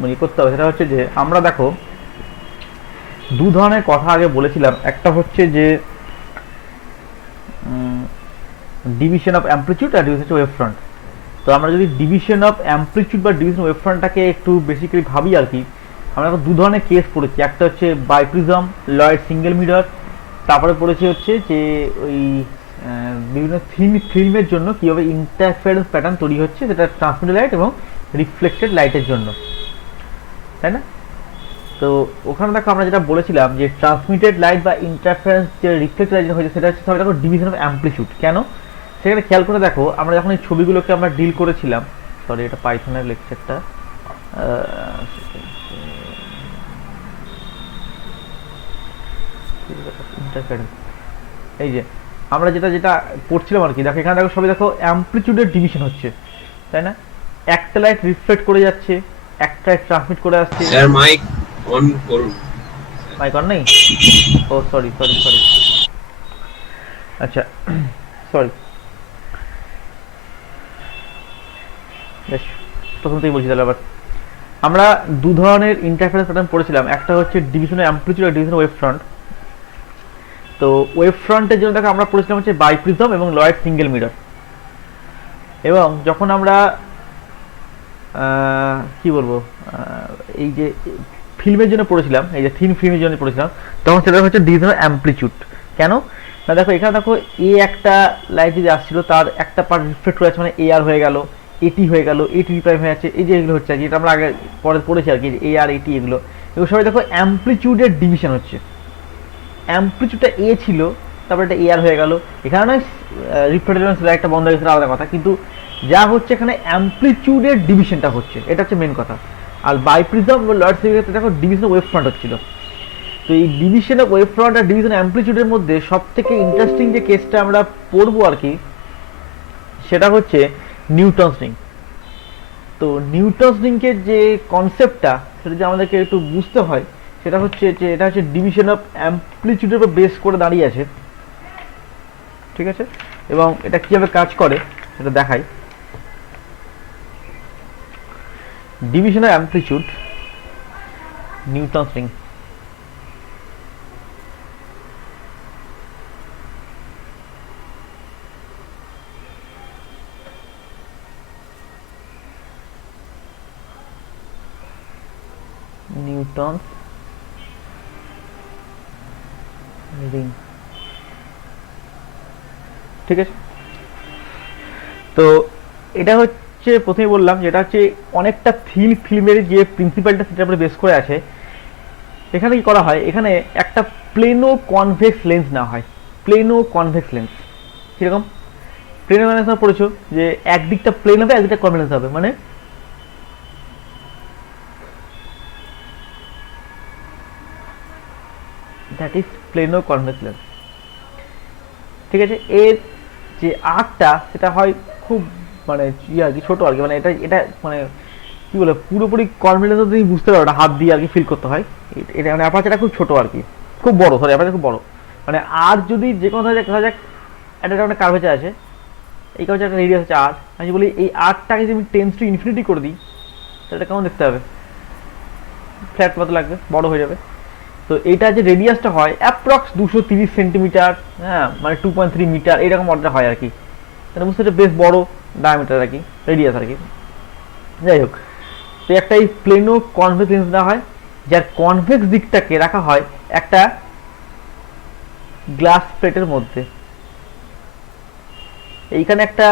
মানে করতে হবে সেটা হচ্ছে যে আমরা দেখো দু ধরনের কথা আগে বলেছিলাম, একটা হচ্ছে যে ডিভিশন অফ অ্যাম্পলিটিউড আর ডিভিশন হচ্ছে ওয়েভ ফ্রন্ট। তো আমরা যদি ডিভিশন অফ অ্যাম্পলিটিউড বা ডিভিশন ওয়েভ ফ্রন্টটাকে একটু বেসিক্যালি ভাবি আর কি, আমরা এখন দু ধরনের কেস পড়েছি, একটা হচ্ছে বাইপ্রিজম লয়েড সিঙ্গেল মিরর, তারপরে পড়েছি হচ্ছে যে ওই বিভিন্ন ফিল্মের জন্য কীভাবে ইন্টারফারেন্স প্যাটার্ন তৈরি হচ্ছে, সেটা ট্রান্সমিটেড লাইট এবং রিফ্লেক্টেড লাইটের জন্য, তাই না? তো ওখানে দেখো আমরা যেটা বলেছিলাম যে ট্রান্সমিটেড লাইট বা ইন্টারফারেন্স যে রিফ্লেক্টেড লাইট হয়েছে সেটা হচ্ছে সবাই দেখো ডিভিশন অফ অ্যাম্পলিটিউড। কেন সেখানে খেয়াল করে দেখো, আমরা যখন এই ছবিগুলোকে আমরা ডিল করেছিলাম, সরি এটা পাইথনের লেকচারটা, ইন্টারফারেন্স, এই যে আমরা যেটা যেটা পড়ছিলাম আর কি, দেখো এখানে দেখো সবাই দেখো অ্যাম্পলিটিউডের ডিভিশন হচ্ছে, তাই না? একটা লাইট রিফ্লেক্ট করে যাচ্ছে, একটা লাইট ট্রান্সমিট করে আসছে। স্যার মাইক অন করুন। মাইক অন নেই? ও সরি সরি সরি, আচ্ছা সরি, বেশ প্রথম থেকেই বলছি তাহলে আবার। আমরা দু ধরনের ইন্টারফারেন্স প্যাটার্ন পড়েছিলাম, একটা হচ্ছে ডিভিশন অ্যাম্পলিটিউড আর ডিভিশন ওয়েভ ফ্রন্ট। তো ওয়েভ ফ্রন্টের জন্য দেখো আমরা পড়েছিলাম হচ্ছে বাইপ্রিজম এবং লয়েড সিঙ্গেল মিরর। এবং যখন আমরা কি বলবো এই যে ফিল্মের জন্য পড়েছিলাম, এই যে থিন ফিল্মের জন্য পড়েছিলাম, তখন সেটা হচ্ছে ডিভিশন অ্যাম্পলিটিউড। কেন না দেখো এখানে দেখো এ একটা লাইট যদি আসছিল তার একটা পার্ট রিফ্লেক্ট হয়ে যাচ্ছে, মানে এ আর হয়ে গেল, এটি হয়ে গেল, এটি প্রাইম হয়ে যাচ্ছে, এই যে এগুলো হচ্ছে আর কি, এটা আমরা আগে পরে পড়েছি আর কি, এ আর এটি এগুলো এগুলো সবাই দেখো অ্যাম্পলিটিউডের ডিভিশন হচ্ছে। অ্যাম্পলিটিউডটা এ ছিল, তারপর এটা এ আর হয়ে গেল, এখানে নয় রিফ্লেক্টেড লাইটটা বন্ধ হয়ে গেছে আলাদা কথা, কিন্তু যা হচ্ছে এখানে অ্যাম্পলিটিউডের ডিভিশনটা হচ্ছে, এটা হচ্ছে মেন কথা। আর বাইপ্রিজম এবং লয়েড সিঙ্গেল দেখো ডিভিশন ওয়েভ ফ্রন্ট হচ্ছিল। তো এই ডিভিশন অফ ওয়েভ ফ্রন্ট আর ডিভিশন অ্যাম্পলিটিউডের মধ্যে সব থেকে ইন্টারেস্টিং যে কেসটা আমরা পড়বো আর কি, সেটা হচ্ছে নিউটনস রিং। তো নিউটনস রিংয়ের যে কনসেপ্টটা সেটা যে আমাদেরকে একটু বুঝতে হয়, সেটা হচ্ছে যে এটা হচ্ছে ডিভিশন অফ অ্যাম্পলিটিউডের উপর বেস করে দাঁড়িয়ে আছে, ঠিক আছে? এবং এটা কীভাবে কাজ করে সেটা দেখাই। Division of amplitude, Newton's ring. Newton's ring, ঠিক আছে? তো এটা হচ্ছে প্রথমে বললাম যেটা হচ্ছে অনেকটা ফিল্মের যে প্রিন্সিপালটা সেটার উপরে বেস করে আছে। এখানে কি করা হয়, এখানে একটা প্লেনো কনভেক্স লেন্স না হয়, প্লেনো কনভেক্স লেন্স। কীরকম প্লেনো কনভেক্স পড়েছো যে একদিকটা প্লেন হবে একদিকটা কনভেক্স হবে, মানে that is plano convex lens, ঠিক আছে? এর যে আর্কটা সেটা হয় খুব মানে ইয়ে আর কি, ছোটো আর কি, মানে এটা এটা মানে কী বলে পুরোপুরি কনভেক্স তুমি বুঝতে পারো, হাত দিয়ে আর কি ফিল করতে হয়। এটা মানে অ্যাপারচারটা খুব ছোটো আর কি, খুব বড়, সরি অ্যাপারচার খুব বড়, মানে আর যদি যে কোনো ধরা যাক একটা একটা কার্ভেচার আছে, এই কার্ভেচার একটা রেডিয়াস আছে আর, আমি বলি এই আর্টটাকে যদি আমি টেন্স টু ইনফিনিটি করে দিই তাহলে কেমন দেখতে হবে? ফ্ল্যাট মতো লাগবে, বড় হয়ে যাবে। তো এইটা যে রেডিয়াসটা হয় অ্যাপ্রক্স 230 সেন্টিমিটার, হ্যাঁ মানে 2.3 মিটার এরকম অর্ডার হয় আর কি, এটা বুঝতে এটা বেশ বড় ডায়ামিটার আর কি, রেডিয়াস আর কি। যাই হোক, তো একটা এই প্লেনো কনভেক্স লেন্স দেওয়া হয়, যার কনভেক্স দিকটাকে রাখা হয় একটা গ্লাস প্লেটের মধ্যে। এইখানে একটা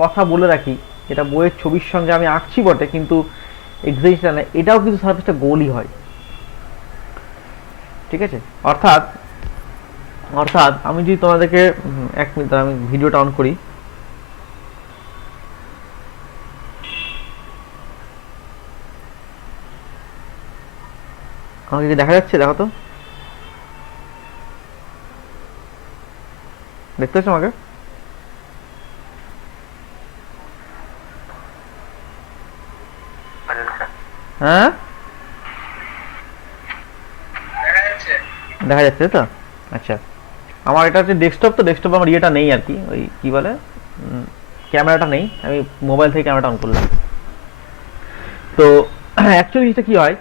কথা বলে রাখি, এটা বইয়ের ছবির সঙ্গে আমি আঁকছি বটে, কিন্তু এক্সাইটেশন এটাও কিন্তু সার্ফেসটা গোলই হয়, ঠিক আছে? অর্থাৎ অর্থাৎ আমি যদি তোমাদেরকে এক মিনিট আমি ভিডিওটা অন করি, আমাকে কি দেখা যাচ্ছে? দেখো তো, দেখতে পাচ্ছ আমাকে? হ্যাঁ দেখা যাচ্ছে তো? আচ্ছা, আমার এটা হচ্ছে ডেস্কটপ, তো ডেস্কটপ আমার ইয়েটা নেই আর কি, ওই কী বলে ক্যামেরাটা নেই, আমি মোবাইল থেকে ক্যামেরাটা অন করলাম। তো অ্যাকচুয়ালি জিনিসটা কি হয়,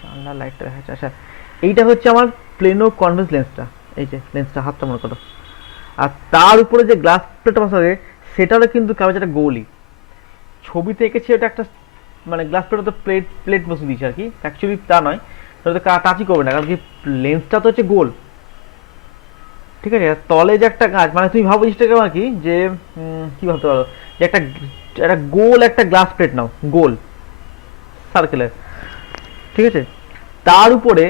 জানলা লাইটটা দেখা যাচ্ছে। আচ্ছা, এইটা হচ্ছে আমার প্লেনো কনভেক্স লেন্সটা, এই যে লেন্সটা হাতটা মনে করো, আর তার উপরে যে গ্লাস প্লেটটা বসা থাকে সেটারও কিন্তু কাগজ একটা গোলই। ছবিতে এঁকেছে এটা একটা মানে গ্লাস প্লেট তো প্লেট প্লেট বসে দিয়েছে আর কি, অ্যাকচুয়ালি তা নয়, তাহলে তো টাচই করবে না কারণ কি লেন্সটা তো হচ্ছে গোল। ঠিক আছে, আর তলে যে একটা কাজ মানে তুমি ভাবো জিনিসটা কেমন আর কি, যে কি ভাবতে পারো যে একটা একটা গোল একটা গ্লাস প্লেট নাও, গোল সার্কেলের, ঠিক আছে, তার উপরে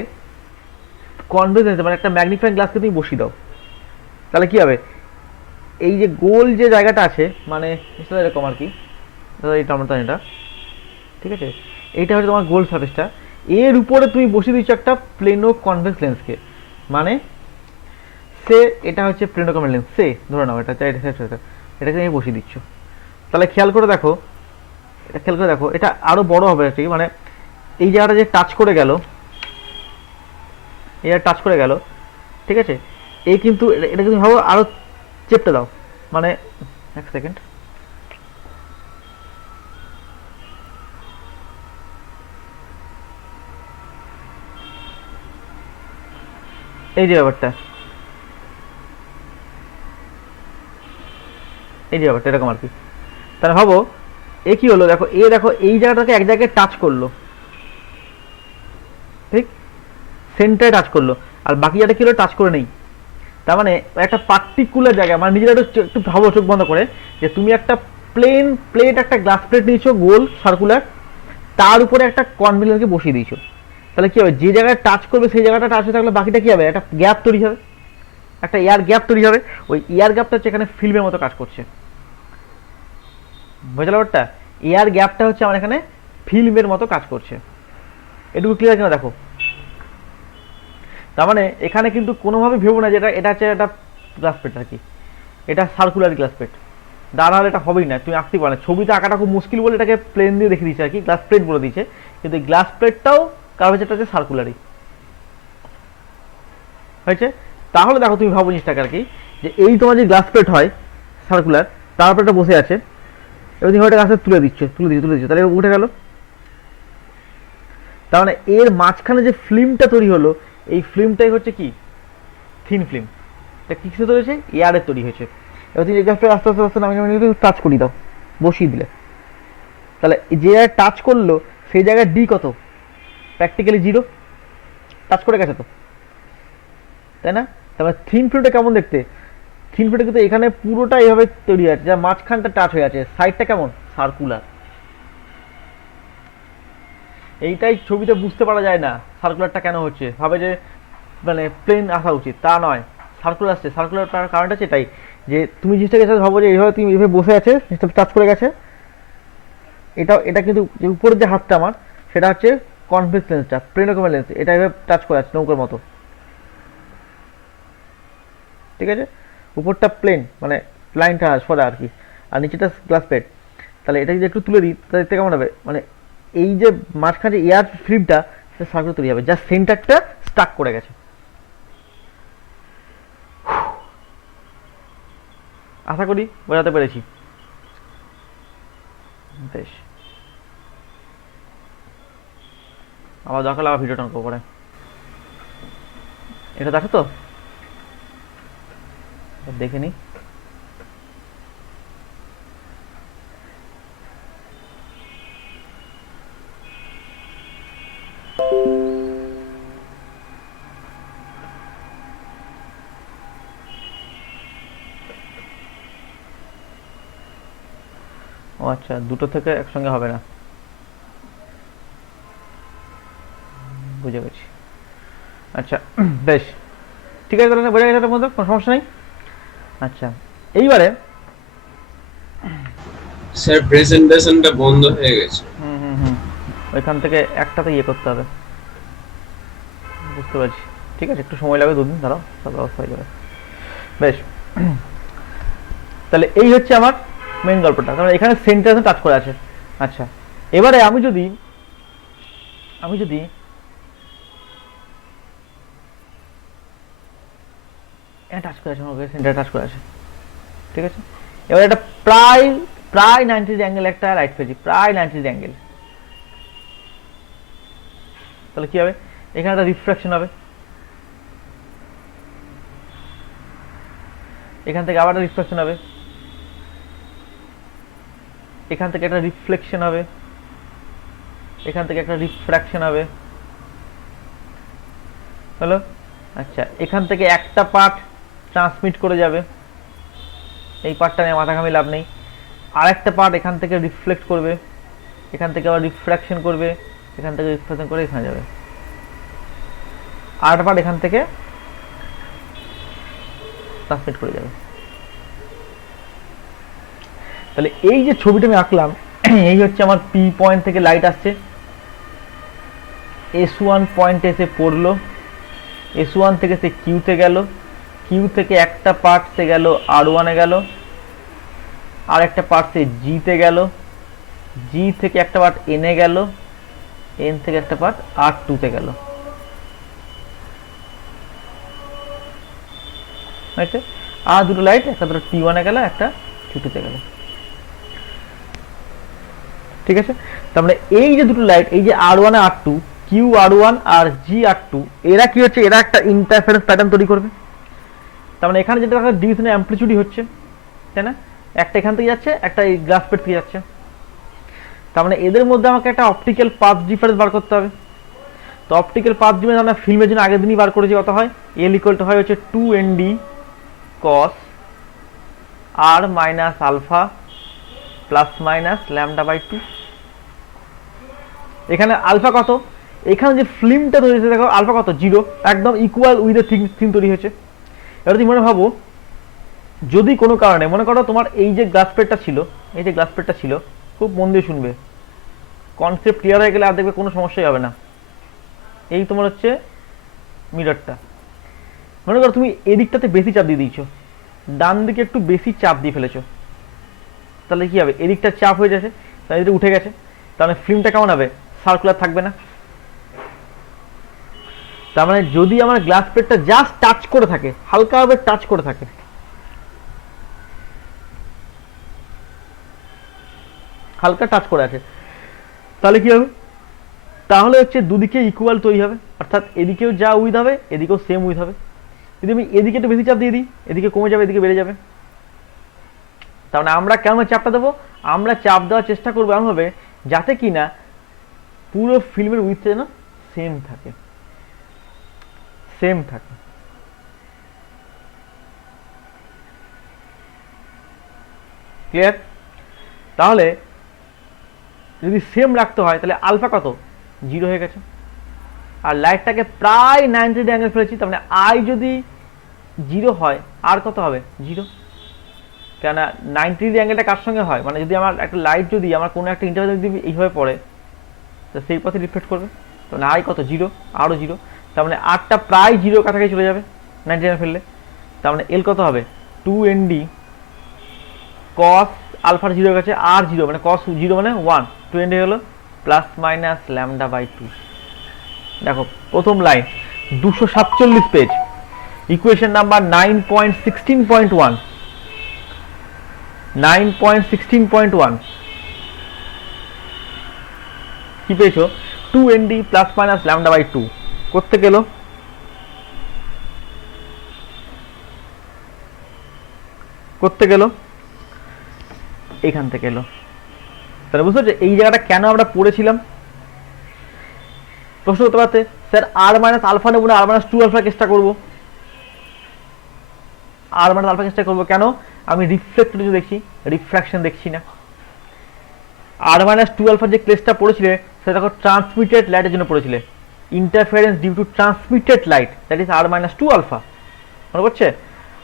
কনভেক্স লেন্স মানে একটা ম্যাগনিফাইং গ্লাসকে তুমি বসিয়ে দাও, তাহলে কি হবে, এই যে গোল যে জায়গাটা আছে মানে সেটা এরকম আর কি, এটা আমরা এটা, ঠিক আছে, এইটা হচ্ছে তোমার গোল সারফেসটা, এর উপরে তুমি বসিয়ে দিচ্ছ একটা প্লেনো কনভেক্স লেন্সকে, মানে সে এটা হচ্ছে প্লেনো কনভেক্স লেন্স, সে ধরে নাও এটা এটাকে তুমি বসিয়ে দিচ্ছ, তাহলে খেয়াল করে দেখো, এটা খেয়াল করে দেখো, এটা আরো বড় হবে ঠিক মানে এই জায়গাটা যে টাচ করে গেল, এটা টাচ করে গেল, ঠিক আছে, এই কিন্তু এটা তুমি ভাবো আরো চেপটে দাও, মানে এক সেকেন্ড, এই যে ব্যাপারটা, এই যে ব্যাপারটা এরকম আর কি, তাহলে ভাবো এ কি হলো, দেখো এ দেখো এই জায়গাটাকে এক জায়গায় টাচ করলো, ঠিক সেন্টারে টাচ করলো, আর বাকি জায়গাটা কি হলো টাচ করে নেই, তার মানে একটা পার্টিকুলার জায়গা মানে নিজেরা একটু ভাবো চোখ বন্ধ করে, যে তুমি একটা প্লেন প্লেট একটা গ্লাস প্লেট নিয়েছো গোল সার্কুলার, তার উপরে একটা কনভেক্সকে বসিয়ে দিয়েছো, তাহলে কি হবে, যে জায়গায় টাচ করবে সেই জায়গাটা টাচ হয়ে থাকলে বাকিটা কি হবে, একটা গ্যাপ তৈরি হবে, একটা এয়ার গ্যাপ তৈরি হবে, ওই এয়ার গ্যাপটা হচ্ছে এখানে ফিল্মের মতো কাজ করছে, বুঝলে ব্যাপারটা, এয়ার গ্যাপটা হচ্ছে আমার এখানে ফিল্মের মতো কাজ করছে, এটুকু ক্লিয়ার কিনা দেখো, তার মানে এখানে কিন্তু কোনোভাবে ভেবো না যে এটা হচ্ছে একটা গ্লাস প্লেট আর কি, এটা সার্কুলার গ্লাস প্লেট, না হলে এটা হবেই না, তুমি আঁকতে পারো না, ছবিতে আঁকাটা খুব মুশকিল বলে এটাকে প্লেন দিয়ে দেখে দিচ্ছে আর কি, গ্লাস প্লেট বলে দিচ্ছে, কিন্তু গ্লাস প্লেটটাও কার্ভেচারটা হচ্ছে সার্কুলারই হয়েছে। তাহলে দেখো তুমি ভাবো জিনিসটাকে আর কি, যে এই তোমার যে গ্লাস প্লেট হয় সার্কুলার, তার উপরে একটা বসে আছে, এবার তুমি ওটা গাছে তুলে দিচ্ছ তাহলে উঠে গেল, তার মানে এর মাঝখানে যে ফিল্মটা তৈরি হলো, এই ফিল্মটাই হচ্ছে কি থিন ফিল্ম, এটা কিসে তৈরি হয়েছে, এয়ারে তৈরি হয়েছে, এবার তুমি আস্তে আস্তে আস্তে আস্তে নামিয়ে টাচ করিয়ে দাও, বসিয়ে দিলে, তাহলে যে জায়গায় টাচ করলো সেই জায়গায় ডি কত, প্র্যাকটিক্যালি জিরো, টাচ করে গেছে তো, তাই না, তারপরে থিন ফিল্মটা কেমন দেখতে, থিন ফিল্মটা কিন্তু এখানে পুরোটা এইভাবে তৈরি আছে, যা মাঝখানটা টাচ হয়ে আছে, সাইডটা কেমন সার্কুলার, এইটাই ছবিতে বুঝতে পারা যায় না সার্কুলারটা কেন হচ্ছে, ভাবে যে মানে প্লেন আসা উচিত, তা নয়, সার্কুলার আসছে, সার্কুলার কারণটা হচ্ছে এটাই, যে তুমি জিনিসটাকে ভাবো যে এইভাবে তুমি এইভাবে বসে আছে টাচ করে গেছে, এটা কিন্তু যে উপরের যে হাতটা আমার সেটা হচ্ছে কনভেক্স লেন্সটা প্লেনোকোমাল লেন্স, এটা এভাবে টাচ করে আছে নৌকার মতো, ঠিক আছে, উপরটা প্লেন মানে লাইনটা সরা আর কি, আর নিচেটা গ্লাস প্লেট, তাহলে এটা যদি একটু তুলে দিই তাহলে দেখতে কেমন হবে, মানে এই যে মাঝখানে যে এয়ার ফিল্মটা সেটা সার্কুলার তৈরি হবে, যা সেন্টারটা স্টাক করে গেছে, আশা করি বোঝাতে পেরেছি, বেশ, আবার দরকার আবার ভিডিওটা অন করে, এটা দেখো তো, দেখে নি, ও আচ্ছা, দুটো থেকে একসঙ্গে হবে না, বুঝে গেছি, আচ্ছা বেশ, ঠিক আছে, তাহলে বোঝা গেছে এটার মধ্যে কোনো সমস্যা নেই, আচ্ছা এইবারে স্যার প্রেজেন্টেশনটা বন্ধ হয়ে গেছে। হুম ওইখান থেকে একটাতে ইয়ে করতে হবে, বুঝতে পারছি, ঠিক আছে, একটু সময় লাগবে, দুদিন দাঁড়াও সব ব্যবস্থা হয়ে যাবে, বেশ, তাহলে এই হচ্ছে আমার মেইন গল্পটা, কারণ এখানে সেন্টার টাচ করে আছে, আচ্ছা এবারে আমি যদি টাচ করে আছে, সেন্টার টাচ করে আছে, ঠিক আছে, এবার এটা প্রায় প্রায় 90 ডিগ্রি অ্যাঙ্গেল একটা লাইট পেয়েছি, প্রায় 90 ডিগ্রি অ্যাঙ্গেল। তাহলে কি হবে, এখানে একটা রিফ্রাকশন হবে, এখান থেকে আবার একটা রিফ্রাকশন হবে, এখান থেকে একটা রিফ্লেকশন হবে, এখান থেকে একটা রিফ্র্যাকশন হবে, হলো। আচ্ছা, এখান থেকে একটা পার্ট ট্রান্সমিট করে যাবে, এই পার্টটা নিয়ে মাথা ঘামিয়ে লাভ নেই। আর একটা পার্ট এখান থেকে রিফ্লেক্ট করবে, এখান থেকে আবার রিফ্র্যাকশন করবে, এখান থেকে রিফ্লেকশন করে এখানে যাবে, আর একটা পার্ট এখান থেকে ট্রান্সমিট করে যাবে। তাহলে এই যে ছবিটা আমি আঁকলাম, এই হচ্ছে আমার পি পয়েন্ট থেকে লাইট আসছে, S1 পয়েন্ট এসে পড়লো, S1 থেকে সে কিউতে গেল, কিউ থেকে একটা পার্ট সে গেল R1 এ গেল, আর একটা পার্ট সে জিতে গেল, জি থেকে একটা পার্ট এনে গেল, এন থেকে একটা পার্ট R2 তে গেল। আর দুটো লাইট, একটা দুটো T1 এ গেল, একটা T2 তে গেল। ঠিক আছে, তার মানে এই যে দুটো লাইট, এই যে R1 আর R2, কিউ R1 আর জি R2, এরা কি হচ্ছে, এরা একটা ইন্টারফারেন্স প্যাটার্ন তৈরি করবে। তার মানে এখানে যেটা দেখা ডিভিশনের অ্যাম্পলিটিউডই হচ্ছে, তাই না, একটা এখান থেকে যাচ্ছে, একটা এই গ্লাস প্লেট থেকে যাচ্ছে। তার মানে এদের মধ্যে আমাকে একটা অপটিক্যাল পাথ ডিফারেন্স বার করতে হবে। তো অপটিক্যাল পাথ ডিফারেন্স আমরা ফিল্মের জন্য আগের দিনই বার করেছি, কত হয়, এল ইকুয়াল টু হয় হচ্ছে 2nd cos r minus alpha plus minus lambda by 2। এখানে আলফা কত, এখানে যে ফিল্মটা তৈরি হয়েছে দেখো আলফা কত, 0, একদম ইকুয়াল উইথ দ্য থিম তৈরি হয়েছে। এবার তুমি মনে ভাবো, যদি কোনো কারণে মনে করো তোমার এই যে গ্লাস প্লেটটা ছিল, এই যে গ্লাস প্লেটটা ছিল, খুব মন দিয়ে শুনবে, কনসেপ্ট ক্লিয়ার হয়ে গেলে আর দেখবে কোনো সমস্যাই হবে না। এই তোমার হচ্ছে মিররটা, মনে করো তুমি এদিকটাতে বেশি চাপ দিয়ে দিয়েছো, ডান দিকে একটু বেশি চাপ দিয়ে ফেলেছো, তাহলে কি হবে, এদিকটা চাপ হয়ে যাচ্ছে, তাহলে এটা উঠে গেছে, তাহলে ফিল্মটা কেমন হবে, সার্কুলার থাকবে না। তার মানে যদি আমার গ্লাস প্লেটটা জাস্ট টাচ করে থাকে, হালকাভাবে টাচ করে থাকে, হালকা টাচ করে আছে, তাহলে কি হবে, তাহলে হচ্ছে দুদিকে ইকুয়াল তৈরি হবে, অর্থাৎ এদিকেও যা উইথ হবে এদিকেও সেম উইথ হবে। যদি আমি এদিকে একটু বেশি চাপ দিয়ে দিই, এদিকে কমে যাবে, এদিকে বেড়ে যাবে। তার মানে আমরা কেমন চাপটা দেবো, আমরা চাপ দেওয়ার চেষ্টা করবো এমনভাবে যাতে কিনা পুরো ফিল্মের উইথটা যেন সেম থাকে, সেম থাকে। ক্লিয়ার? তাহলে যদি সেম রাখতে হয় তাহলে আলফা কত, 0 হয়ে গেছে, আর লাইটটাকে প্রায় 90 ডিগ্রি অ্যাঙ্গেল ফেলেছি, তার মানে আই যদি 0 হয় আর কত হবে, 0। কেননা 90 ডিগ্রি অ্যাঙ্গেলটা কার সঙ্গে হয়, মানে যদি আমার একটা লাইট যদি আমার কোনো একটা ইন্টারভেল যদি এইভাবে পড়ে, তো সেই পথে রিফ্লেক্ট করবে, তো না আই কত, 0, আরও 0, তার মানে আরটা প্রায় 0 কাছাকাছি চলে যাবে 90 ডিগ্রি ফেললে। তার মানে এল কত হবে, 2nd cos আলফার 0 গেছে, আর 0 মানে cos 0 মানে 1, 2nd হলো প্লাস মাইনাস ল্যামডা বাই 2। দেখো প্রথম লাইন 247 পেজ, ইকুয়েশন নাম্বার 9.16.1, 9.16.1 কি পেয়েছো, 2nd plus minus lambda by 2 করতে গেল, করতে গেল এখান থেকে এলো। তাহলে বুঝতে পারছো এই জায়গাটা কেন আমরা পড়েছিলাম। প্রশ্ন করতে পারতে স্যার আর মাইনাস আলফা নেবো না, আর মাইনাস 2 আলফা চেষ্টা করবো, আর মাইনাস আলফা চেষ্টা করবো কেন, আমি রিফ্লেক্ট দেখছি, রিফ্র্যাকশন দেখছি না। আর মাইনাস 2 আলফার যে কেসটা পড়েছিলে সেটা দেখো ট্রান্সমিটেড লাইটের জন্য পড়েছিলে, interference due to transmitted light, that is R minus 2 alpha, মনে পড়ছে।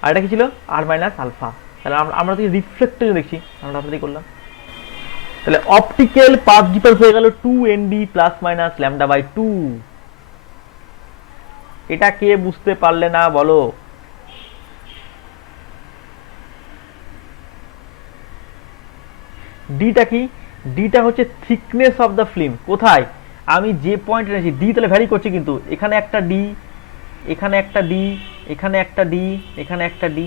আর এটা কি ছিল, আর মাইনাস আলফা। তাহলে আমরা তো রিফ্লেক্টের জন্য দেখছি, আমরা আপনাদের করলাম। তাহলে অপটিক্যাল পাথ ডিফারেন্স হয়ে গেল 2nd plus minus lambda by 2। এটা কে বুঝতে পারলে না বলো। ডিটা কি, ডিটা হচ্ছে থিকনেস অফ দ্য ফিল্ম, কোথায় আমি যে পয়েন্ট এনেছি, ডি তাহলে ভ্যারি করছে, কিন্তু এখানে একটা ডি, এখানে একটা ডি, এখানে একটা ডি, এখানে একটা ডি,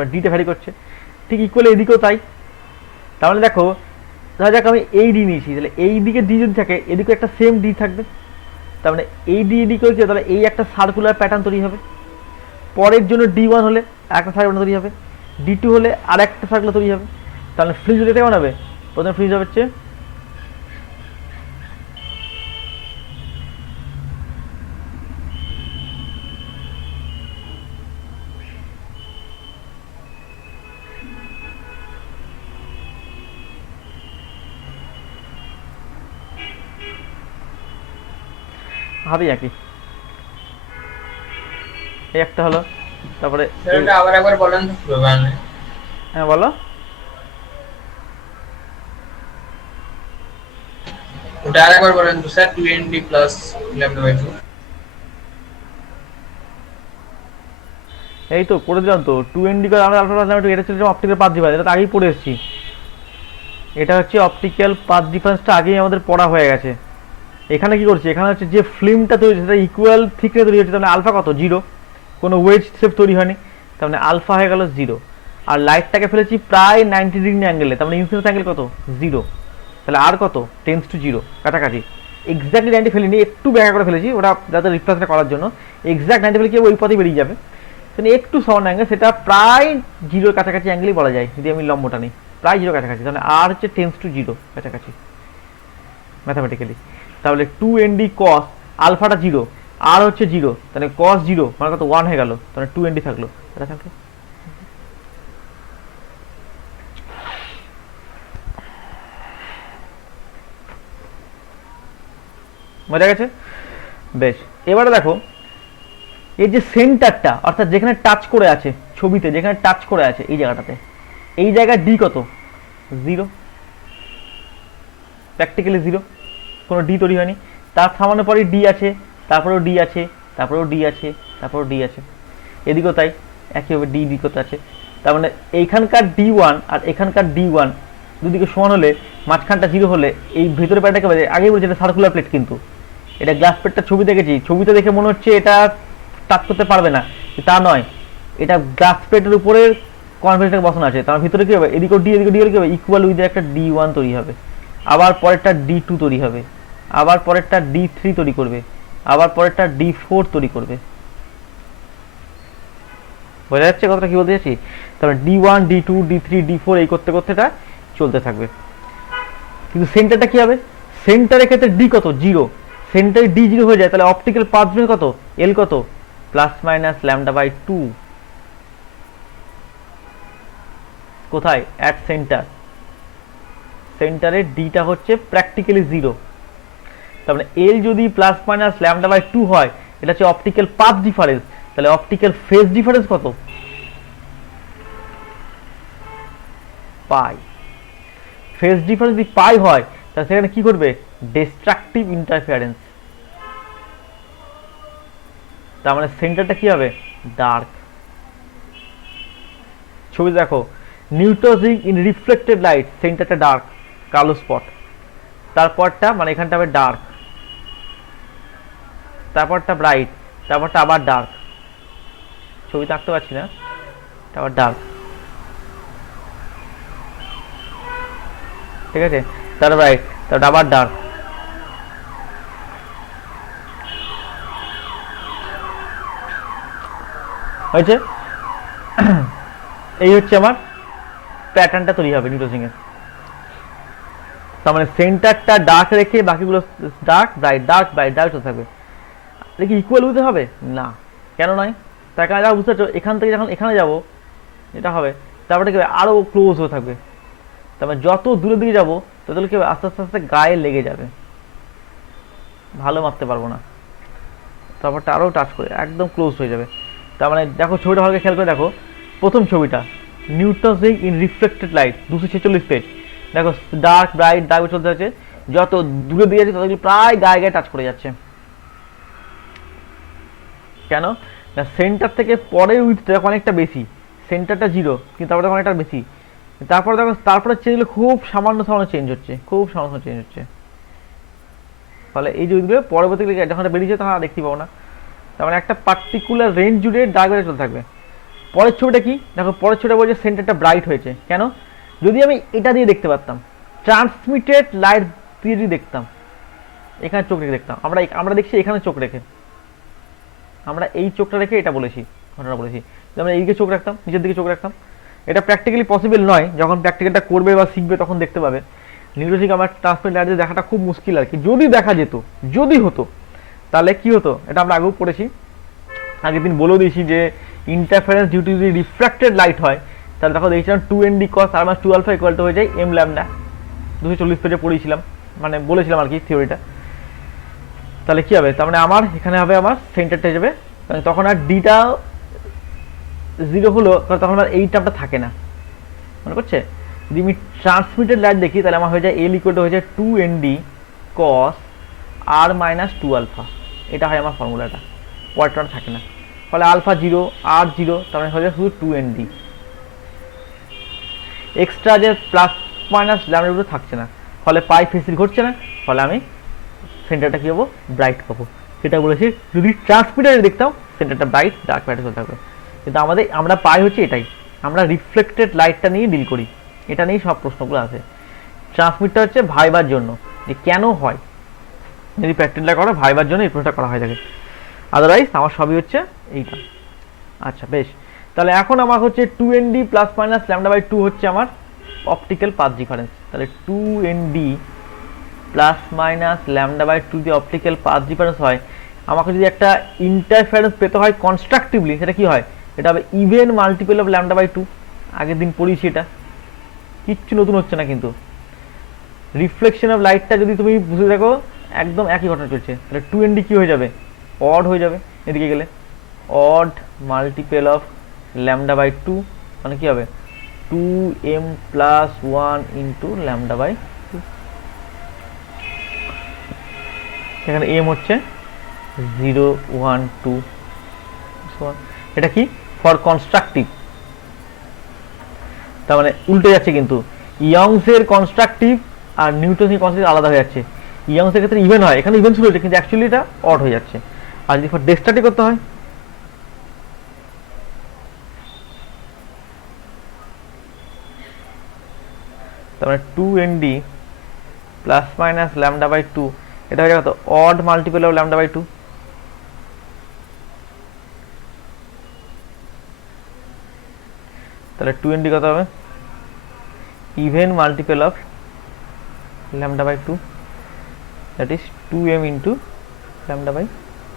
তারপর ডিটা ভ্যারি করছে, ঠিক ইকুয়ালি এদিকেও তাই। তাহলে দেখো ধরা যাক আমি এই ডি নিয়েছি, তাহলে এই দিকে ডি যদি থাকে এদিকে একটা সেম ডি থাকবে, তার মানে এই ডি এদিকেও কি, তাহলে এই একটা সার্কুলার প্যাটার্ন তৈরি হবে। পরের জন্য ডি ওয়ান হলে একটা সার্কুলার তৈরি হবে, ডি টু হলে আর একটা সার্কুলার তৈরি হবে। তাহলে ফ্রিজ এটা কেমন হবে, প্রথমে ফ্রিজ হচ্ছে হবে একই, এই একটা হলো, তারপরে সেটা আবার একবার বলেন তো পুরো বাংলায়। হ্যাঁ বলো। ওটা আর একবার বলেন তো স্যার, 2nd প্লাস λ/2। এই তো করে দিলাম তো, টু এন ডি করে আমরা আলফা প্লাস ল্যামডা টু, এটা ছিল অপটিক্যাল পাথ ডিফারেন্স, এটা তো আগেই পড়ে এসেছি। এটা হচ্ছে অপটিক্যাল পাথ ডিফারেন্সটা আগেই আমাদের পড়া হয়ে গেছে। এখানে কি করছে, এখানে হচ্ছে যে ফিল্মটা তৈরি হচ্ছে সেটা ইকুয়াল থিকনেস তৈরি হচ্ছে, তাহলে আলফা কত, জিরো, কোনো ওয়েজ শেপ তৈরি হয়নি, তার মানে আলফা হয়ে গেল জিরো। আর লাইটটাকে ফেলেছি প্রায় 90 ডিগ্রি অ্যাঙ্গেলে, তার মানে ইনসিডেন্স অ্যাঙ্গেল কত, জিরো, তাহলে আর কত, টেন্স টু জিরো, কাছাকাছি। এক্স্যাক্টলি 90 ফেলিনি, একটু ব্যাখ্যা করে ফেলেছি ওটা যাতে রিপ্লেসটা করার জন্য। এক্স্যাক্ট 90 ফেলে কি ওই পথে বেরিয়ে যাবে, একটু সাউন্ড অ্যাঙ্গেল, সেটা প্রায় জিরোর কাছাকাছি অ্যাঙ্গেলই বলা যায় যদি আমি লম্বটা নিই, প্রায় জিরো কাছাকাছি, তাহলে আর হচ্ছে টেন্স টু জিরো কাছাকাছি ম্যাথামেটিক্যালি। তাহলে 2nd কস আলফাটা জিরো, আর হচ্ছে জিরো, তাহলে কস জিরো মানে কত, 1 হয়ে গেল, তাহলে 2nd থাকলো, এটা থাকলো। বোঝা গেছে? বেশ, এবারে দেখো এই যে সেন্টারটা, অর্থাৎ যেখানে টাচ করে আছে ছবিতে, যেখানে টাচ করে আছে এই জায়গাটাতে, এই জায়গায় ডি কত, জিরো, প্র্যাকটিক্যালি জিরো, কোনো ডি তৈরি হয়নি। তার সামান্য পরে ডি আছে, তারপরেও ডি আছে, তারপরেও ডি আছে, তারপরেও ডি আছে, এদিকেও তাই, একইভাবে ডি দিকতে আছে। তার মানে এইখানকার ডি ওয়ান আর এখানকার ডি ওয়ান দুদিকে সমান হলে, মাঝখানটা জিরো হলে, এই ভিতরে প্যাটাকে আগেই বলছি এটা সার্কুলার প্লেট, কিন্তু এটা গ্লাস প্লেটটা ছবি দেখেছি, ছবিতে দেখে মনে হচ্ছে এটা টাচ করতে পারবে না, তা নয়, এটা গ্লাস প্লেটের উপরে কনভেন্সটাকে বসানো আছে, তার ভিতরে কি হবে, এদিকে ডি এদিকে ডি হলে কি হবে, ইকুয়াল উইথ একটা ডি ওয়ান তৈরি হবে, আবার পরেরটা ডি টু তৈরি হবে, আবার পরেরটা ডি থ্রি তৈরি করবে, আবার পরেরটা ডি ফোর তৈরি করবে। বোঝা যাচ্ছে কথাটা কি বলতে চাচ্ছি? তারপরে d one d two d three d four এই করতে করতে এটা চলতে থাকবে। কিন্তু সেন্টারটা কি হবে, সেন্টারের ক্ষেত্রে ডি কত, জিরো, সেন্টারে ডি জিরো হয়ে যায়, তাহলে অপটিক্যাল পাথ কত, এল কত, প্লাস মাইনাস λ/2। কোথায়, অ্যাট সেন্টার, সেন্টারে ডিটা হচ্ছে প্র্যাকটিক্যালি জিরো, তার মানে এল যদি প্লাস মাইনাস λ/2 হয়, এটা হচ্ছে অপটিক্যাল পাথ ডিফারেন্স, তাহলে অপটিক্যাল ফেজ ডিফারেন্স কত, পাই। ফেজ ডিফারেন্স যদি পাই হয়, তাহলে সেখানে কি করবে, ডিস্ট্রাকটিভ ইন্টারফারেন্স, তার মানে সেন্টারটা কি হবে, ডার্ক। ছবি দেখো, নিউট্রোজিং ইন রিফ্লেক্টেড লাইট, সেন্টারটা ডার্ক, কালো স্পট, তারপরটা মানে এখানটা হবে ডার্ক, তারপরটা ব্রাইট, তারপরটা আবার ডার্ক, ছবিতে আঁকতে পারছি না, আবার ডার্ক, ঠিক আছে, তার ব্রাইট, তারপর আবার ডার্ক। হয়েছে? এই হচ্ছে আমার প্যাটার্নটা তৈরি হবে নিউট্রোজিং এর। তার মানে সেন্টারটা ডার্ক রেখে বাকিগুলো dark bright dark bright dark থাকবে। দেখি ইকুয়াল হতে হবে না, কেন নয়, তার কারণে যা বুঝতে পারছো, এখান থেকে যখন এখানে যাবো এটা হবে, তারপরে কি হবে, আরও ক্লোজ হয়ে থাকবে, তারপরে যত দূরের দিকে যাবো তত কি হবে, আস্তে আস্তে আস্তে গায়ে লেগে যাবে, ভালো মাপতে পারবো না, তারপরটা আরও টাচ করে একদম ক্লোজ হয়ে যাবে। তার মানে দেখো ছবিটা ভালো খেয়াল করে দেখো, প্রথম ছবিটা নিউট্রোজিং ইন রিফ্লেক্টেড লাইট 246 পেজ, দেখো ডার্ক ব্রাইট ডার্ক চলতে যাচ্ছে, যত দূরে দিয়ে যাচ্ছে ততগুলো প্রায় গায়ে গায়ে টাচ করে যাচ্ছে। কেন না, সেন্টার থেকে পরে উইথটা অনেকটা বেশি, সেন্টারটা জিরো কিন্তু তারপরে অনেকটা বেশি, তারপরে দেখো তারপরে চেঞ্জ খুব সামান্য সামান্য চেঞ্জ হচ্ছে, খুব সামান্য চেঞ্জ হচ্ছে, ফলে এই যে উইথগুলো পরবর্তীকালে যখন বেরিয়েছে তখন আর দেখতে পাবো না। তার মানে একটা পার্টিকুলার রেঞ্জ জুড়ে ডার্ক চলতে থাকবে। পরের ছবিটা কি দেখো, পরের ছবিটা বলছে সেন্টারটা ব্রাইট হয়েছে। কেন? যদি আমি এটা দিয়ে দেখতে পারতাম, ট্রান্সমিটেড লাইট দিয়ে যদি দেখতাম, এখানে চোখ রেখে দেখতাম, আমরা দেখছি এখানে চোখ রেখে, আমরা এই চোখটা রেখে এটা বলেছি, ঘটনা বলেছি যে আমরা এইদিকে চোখ রাখতাম, নিচের দিকে চোখ রাখতাম। এটা প্র্যাকটিক্যালি পসিবল নয়, যখন প্র্যাকটিক্যালটা করবে বা শিখবে তখন দেখতে পাবে। নিউরোজিক আমার ট্রান্সমিট লাইট দিয়ে দেখাটা খুব মুশকিল আর কি। যদি দেখা যেত, যদি হতো, তাহলে কি হতো এটা আমরা আগেও পড়েছি, আগের দিন বলেও দিয়েছি যে ইন্টারফারেন্স ডিউ টু যদি রিফ্র্যাক্টেড লাইট হয়, তাহলে তখন দেখছিলাম 2nd cos আর মাইনাস 2 আলফা ইকুয়াল টু হয়ে যায় m ল্যামডা। 240 পেজে পড়িয়েছিলাম, মানে বলেছিলাম আর কি থিওরিটা। তাহলে কি হবে, তার মানে আমার এখানে হবে আমার সেন্টারটা যাবে, তখন আর ডিটা 0 হলো, তখন আর এই টার্মটা থাকে না, মনে করছে? যদি আমি ট্রান্সমিটেড লাইট দেখি তাহলে আমার হয়ে যায় এল ইকুয়াল টু হয়ে যায় 2nd cos r minus 2 alpha. এটা হয় আমার ফর্মুলাটা, পরেরটা থাকে না। ফলে আলফা 0 আর 0, তার মানে হয়ে যায় শুধু 2nd। এক্সট্রা যে প্লাস মাইনাস ল্যামডা থাকছে না, ফলে পাই ফেসিল ঘটছে না, ফলে আমি সেন্টারটা কি পাবো, ব্রাইট পাবো। সেটা বলেছি যদি ট্রান্সমিটারে দেখতাম সেন্টারটা ব্রাইট, ডার্ক ম্যাটার চলে থাকবে। কিন্তু আমরা পাই হচ্ছে এটাই, আমরা রিফ্লেক্টেড লাইটটা নিয়ে ডিল করি, এটা নিয়েই সব প্রশ্নগুলো আসে। ট্রান্সমিটটা হচ্ছে ভাইবার জন্য, যে কেন হয়, যদি প্র্যাকটিক্যালটা করো ভাইবার জন্য এই প্রশ্নটা করা হয় থাকে, আদারওয়াইজ আমার সবই হচ্ছে এইটা। আচ্ছা বেশ, তাহলে এখন আমার হচ্ছে 2nd plus minus lambda by 2 হচ্ছে আমার অপটিক্যাল পাথ ডিফারেন্স। তাহলে 2nd plus minus lambda by 2 দিয়ে অপটিক্যাল পাথ ডিফারেন্স হয়, আমাকে যদি একটা ইন্টারফারেন্স পেতে হয় কনস্ট্রাকটিভলি, সেটা কি হয়, এটা হবে even multiple of lambda by 2। আগের দিন পড়িয়েছি, এটা কিচ্ছু নতুন হচ্ছে না। কিন্তু রিফ্লেকশন অফ লাইটটা যদি তুমি বুঝে দেখো একদম একই ঘটনা চলছে। তাহলে 2nd কি হয়ে যাবে, অড হয়ে যাবে এদিকে গেলে, odd multiple of lambda by 2, মানে কি হবে 2m plus 1 into lambda by 2। এখানে m হচ্ছে 0 1 2, এটা কি ফর কনস্ট্রাকটিভ, তার মানে উল্টে যাচ্ছে। কিন্তু ইয়ংসের কনস্ট্রাকটিভ আর নিউটনের কনস্ট্রাকটিভ আলাদা হয়ে যাচ্ছে। ইয়ংসের ক্ষেত্রে ইভেন হয়, এখানে ইভেন শুরু হচ্ছে, কিন্তু অ্যাকচুয়ালি এটা অড হয়ে যাচ্ছে। আর যদি ফর ডেক্সট্রাটিভ করতে হয়, তার মানে 2nd plus minus lambda by 2, এটা হয়ে যাবে তো odd multiple of lambda by 2। তাহলে 2nd কত হবে, even multiple of lambda by 2, that is 2m into lambda by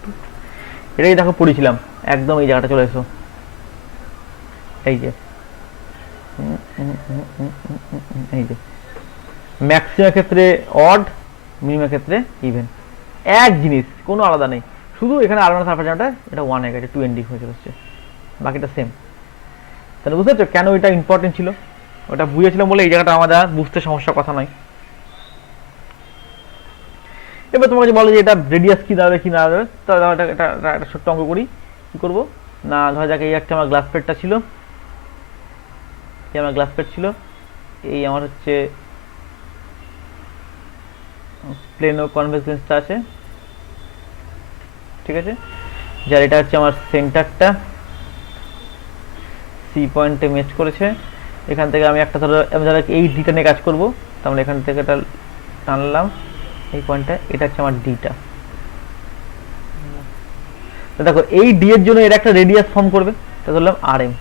2। এটাই দেখো পড়েছিলাম, একদম এই জায়গাটা চলে এসো, এই যে এই যে ম্যাক্সিমাম ক্ষেত্রে অড, মিনিমাম ক্ষেত্রে ইভেন, এক জিনিস, কোনো আলাদা নেই। শুধু এখানে আলাদা সারফেস জায়গাটা এটা 1 হয়ে গেছে, 2nd হয়ে চলেছে, বাকিটা সেম। তাহলে বুঝতে পারছো কেন এটা ইম্পর্টেন্ট ছিল, ওটা বুঝেছিলাম বলে এই জায়গাটা আমাদের বুঝতে সমস্যার কথা নয়। এবার তোমাকে বলো যে এটা রেডিয়াস কি দাঁড়াবে কি না দাঁড়াবে, তাহলে এটা একটা ছোট্ট অঙ্ক করি। কি করবো না, ধরা যাক এই একটা আমার গ্লাস প্লেটটা ছিল, এই আমার গ্লাস প্লেট ছিল, এই আমার হচ্ছে প্লেন ও কনভেক্স লেন্সটা আছে, ঠিক আছে, যার এটা হচ্ছে আমার সেন্টারটা সি পয়েন্টে ম্যাচ করেছে। এখান থেকে আমি একটা ধরো আমি ধরো এই ডিটা নিয়ে কাজ করবো, তাহলে এখান থেকে এটা টানলাম এই পয়েন্টটা, এটা হচ্ছে আমার ডিটা। দেখো এই ডি এর জন্য এটা একটা রেডিয়াস ফর্ম করবে, তা ধরলাম আর এম।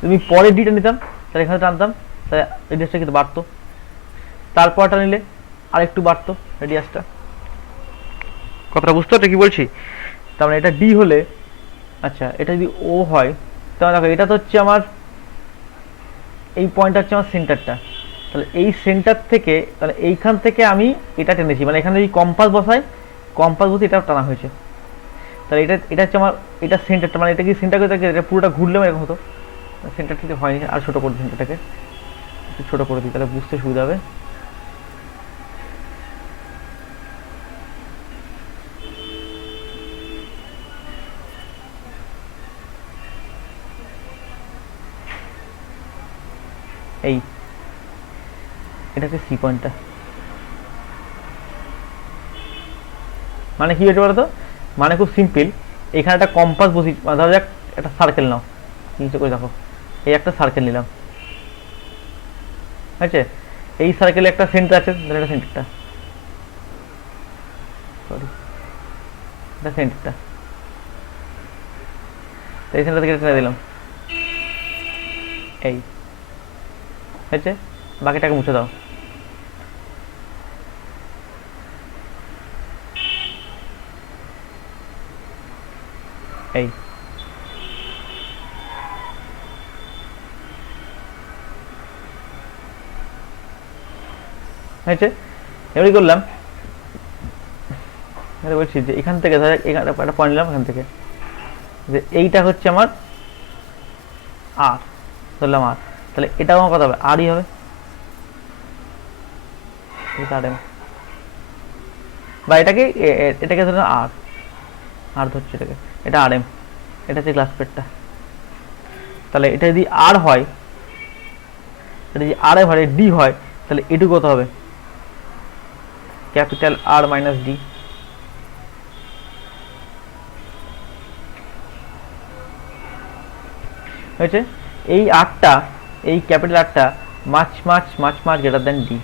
তুমি পরে ডিটা নিতাম, তাহলে এখানে টানতাম, তাহলে রেডিয়াসটা কিন্তু বাড়তো, তারপরটা নিলে আর একটু বাড়তো রেডিয়াসটা। কথাটা বুঝতে পারছো কি বলছি? তার মানে এটা ডি হলে, আচ্ছা এটা যদি ও হয়, তাহলে দেখো এটা তো হচ্ছে আমার এই পয়েন্টটা হচ্ছে আমার সেন্টারটা, তাহলে এই সেন্টার থেকে, তাহলে এইখান থেকে আমি এটা টেনেছি, মানে এখানে যদি কম্পাস বসাই, কম্পাস বসে এটা টানা হয়েছে, তাহলে এটা হচ্ছে আমার এটা সেন্টারটা, মানে এটা কি সেন্টার করে থাকে, এটা পুরোটা ঘুরলেও এরকম হতো। সেন্টার থেকে হয়নি, আর ছোটো করে সেন্টারটাকে একটু ছোটো করে দিই, তাহলে বুঝতে সুবিধা হবে। এই এটাকে সি পয়েন্টটা, মানে কি হয়েছে বলতো, মানে খুব সিম্পল, এখানে একটা কম্পাস বসি, ধরা যাক একটা সার্কেল নাও, জিনিসটা করে দেখো, এই একটা সার্কেল নিলাম, ঠিক আছে, এই সার্কেলে একটা সেন্টার আছে, ধরো এটা সেন্টারটা, সরি এটা সেন্টারটা, এই সেন্টার থেকে টেনে দিলাম, এই ঠিক আছে, বাকিটাকে মুছে দাও। এই হয়েছে, এবারই করলাম। বলছি যে এখান থেকে ধর এখানে একটা পয়েন্ট নিলাম, এখান থেকে যে এইটা হচ্ছে আমার আর, ধরলাম আর, তাহলে এটাও আমার কত হবে, আরই হবে, বা এটাকে এটাকে ধরো আর, আর ধরছে এটাকে, এটা আর এম, এটা হচ্ছে ক্লাস পেডটা। তাহলে এটা যদি আর হয়, এটা যদি আর এ হয় ডি হয়, তাহলে এটুকু কত হবে, ক্যাপিটাল আর মাইনাস ডি। হয়েছে, এই আরটা, এই ক্যাপিটাল আরটা মাছ মাছ মাছ মাছ গ্রেটার দেন ডি।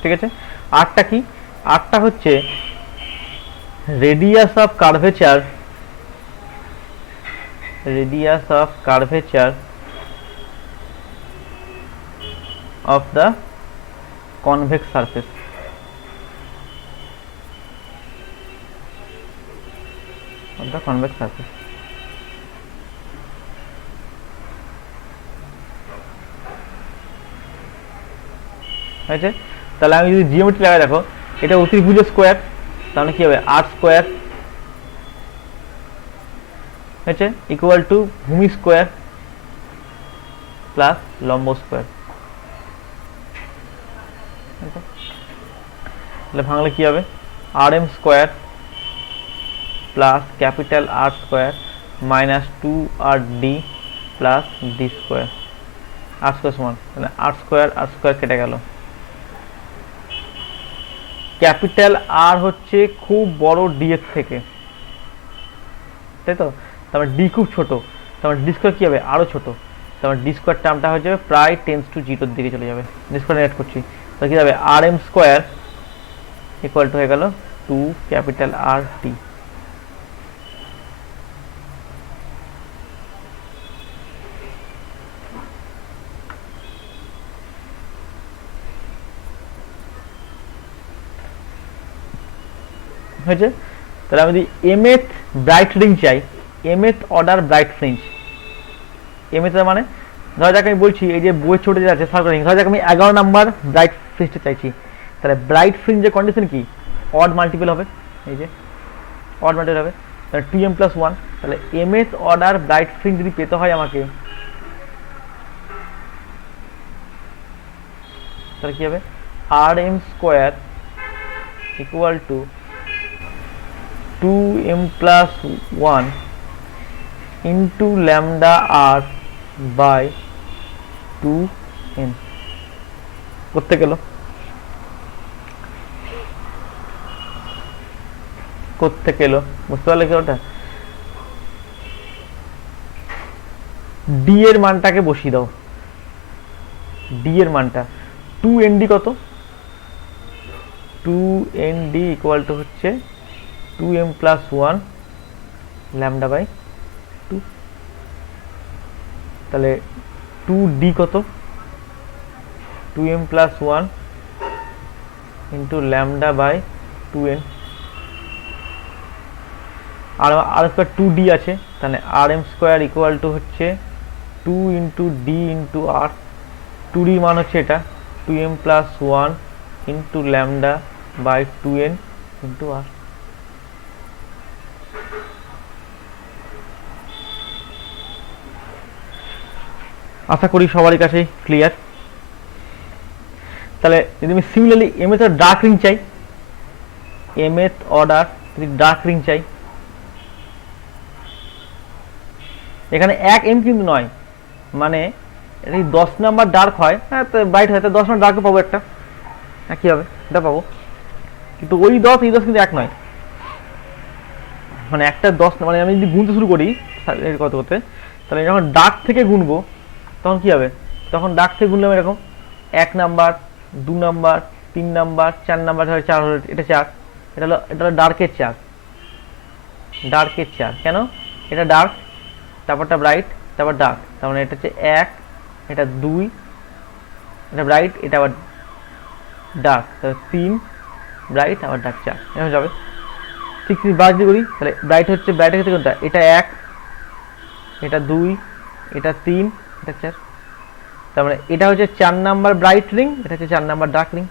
ঠিক আছে, আরটা কি, আরটা হচ্ছে radius of curvature, radius of curvature of the convex surface, of the convex surface। হয়েছে, তাহলে আমি যদি জিওমেট্রি লাগাই, দেখো এটা অতিভুজ স্কোয়ার, তাহলে কি হবে আর স্কোয়ার, হয়েছে, ইকুয়াল টু ভূমি স্কোয়ার প্লাস লম্ব স্কোয়ার। তাহলে ভাঙলে কি হবে, আর M square plus capital R square minus two আর D plus D square, R square সমান, তাহলে আর স্কোয়ার কেটে গেল। ক্যাপিটাল আর হচ্ছে খুব বড় ডি এর থেকে, তাই তো, তারপর ডি খুব ছোট, তারপর ডি স্কোয়ার কি হবে আরো ছোট, তারপর ডি স্কোয়ার টার্মটা হয়ে যাবে প্রায় টেন্স টু জিরোর দিকে চলে যাবে, ডি স্কোয়ার নেট করছি, তাহলে কি যাবে r M square equal to হয়ে গেল টু ক্যাপিটাল আর টি। হয়েছে, তাহলে আমি যদি এমএথ ব্রাইট রিং চাই, এমএথ অর্ডার ব্রাইট ফ্রিঞ্জ, এমএথ মানে ধরা যাক আমি বলছি এই যে বইয়ের ছোট যে আছে সার্কেল রিং, ধরা যাক আমি 11 নাম্বার ব্রাইট ফ্রিঞ্জটা চাইছি, তাহলে ব্রাইট ফ্রিঞ্জের কন্ডিশন কি, অড মাল্টিপল হবে, এই যে অড মাল্টিপল হবে, তাহলে 2m + 1, তাহলে এমএথ অর্ডার ব্রাইট ফ্রিঞ্জ যদি পেতে হয় আমাকে, তাহলে কি হবে আর M square equal to 2m + 1 into lambda r by 2n। করতে গেল বুঝতে পারলে কি ওটা, ডি এর মানটাকে বসিয়ে দাও, ডি এর মানটা 2nd কত, 2nd ইকুয়াল টু হচ্ছে 2m + 1 lambda by 2, তাহলে 2d কত, 2m + 1 into lambda by 2n, আর আর স্কোয়ার 2d আছে, তাহলে r M square equal to হচ্ছে 2 into d into r, 2d মান হচ্ছে এটা 2m + 1 into lambda by 2n into r। আশা করি সবারই কাছে ক্লিয়ার। তাহলে যদি আমি সিমিলারলি এমএথ ডার্ক রিং চাই, এমএথ অর্ডার যদি ডার্ক রিং চাই, এখানে 1m কিন্তু নয়, মানে যদি 10 নাম্বার ডার্ক হয়, হ্যাঁ তো ব্রাইট হয়, তো 10 নাম্বার ডার্কও পাবো একটা, হ্যাঁ কী হবে এটা পাবো, কিন্তু ওই 10 এই 10 কিন্তু এক নয়, মানে একটা 10 মানে আমি যদি গুনতে শুরু করি কত করতে, তাহলে যখন ডাক থেকে গুনবো তখন কি হবে, তখন ডাক থেকে গুনলাম এরকম 1 নাম্বার 2 নাম্বার 3 নাম্বার 4 নাম্বার, 4 হলো, এটা 4, এটা হলো ডার্কের 4, ডার্কের 4 কেন, এটা ডার্ক, তারপরটা ব্রাইট, তারপর ডার্ক, তার মানে এটা হচ্ছে 1, এটা 2, এটা ব্রাইট, এটা আবার ডার্ক, তাহলে 3 ব্রাইট আবার ডার্ক 4 এরকম যাবে। ঠিক বাদ দিয়ে করি তাহলে ব্রাইট হচ্ছে, ব্রাইটের ক্ষেত্রে কোনটা, এটা 1, এটা 2, এটা 3, এটা 4, তার মানে এটা হচ্ছে 4 নাম্বার ব্রাইট রিং, এটা হচ্ছে 4 নাম্বার ডার্ক রিং।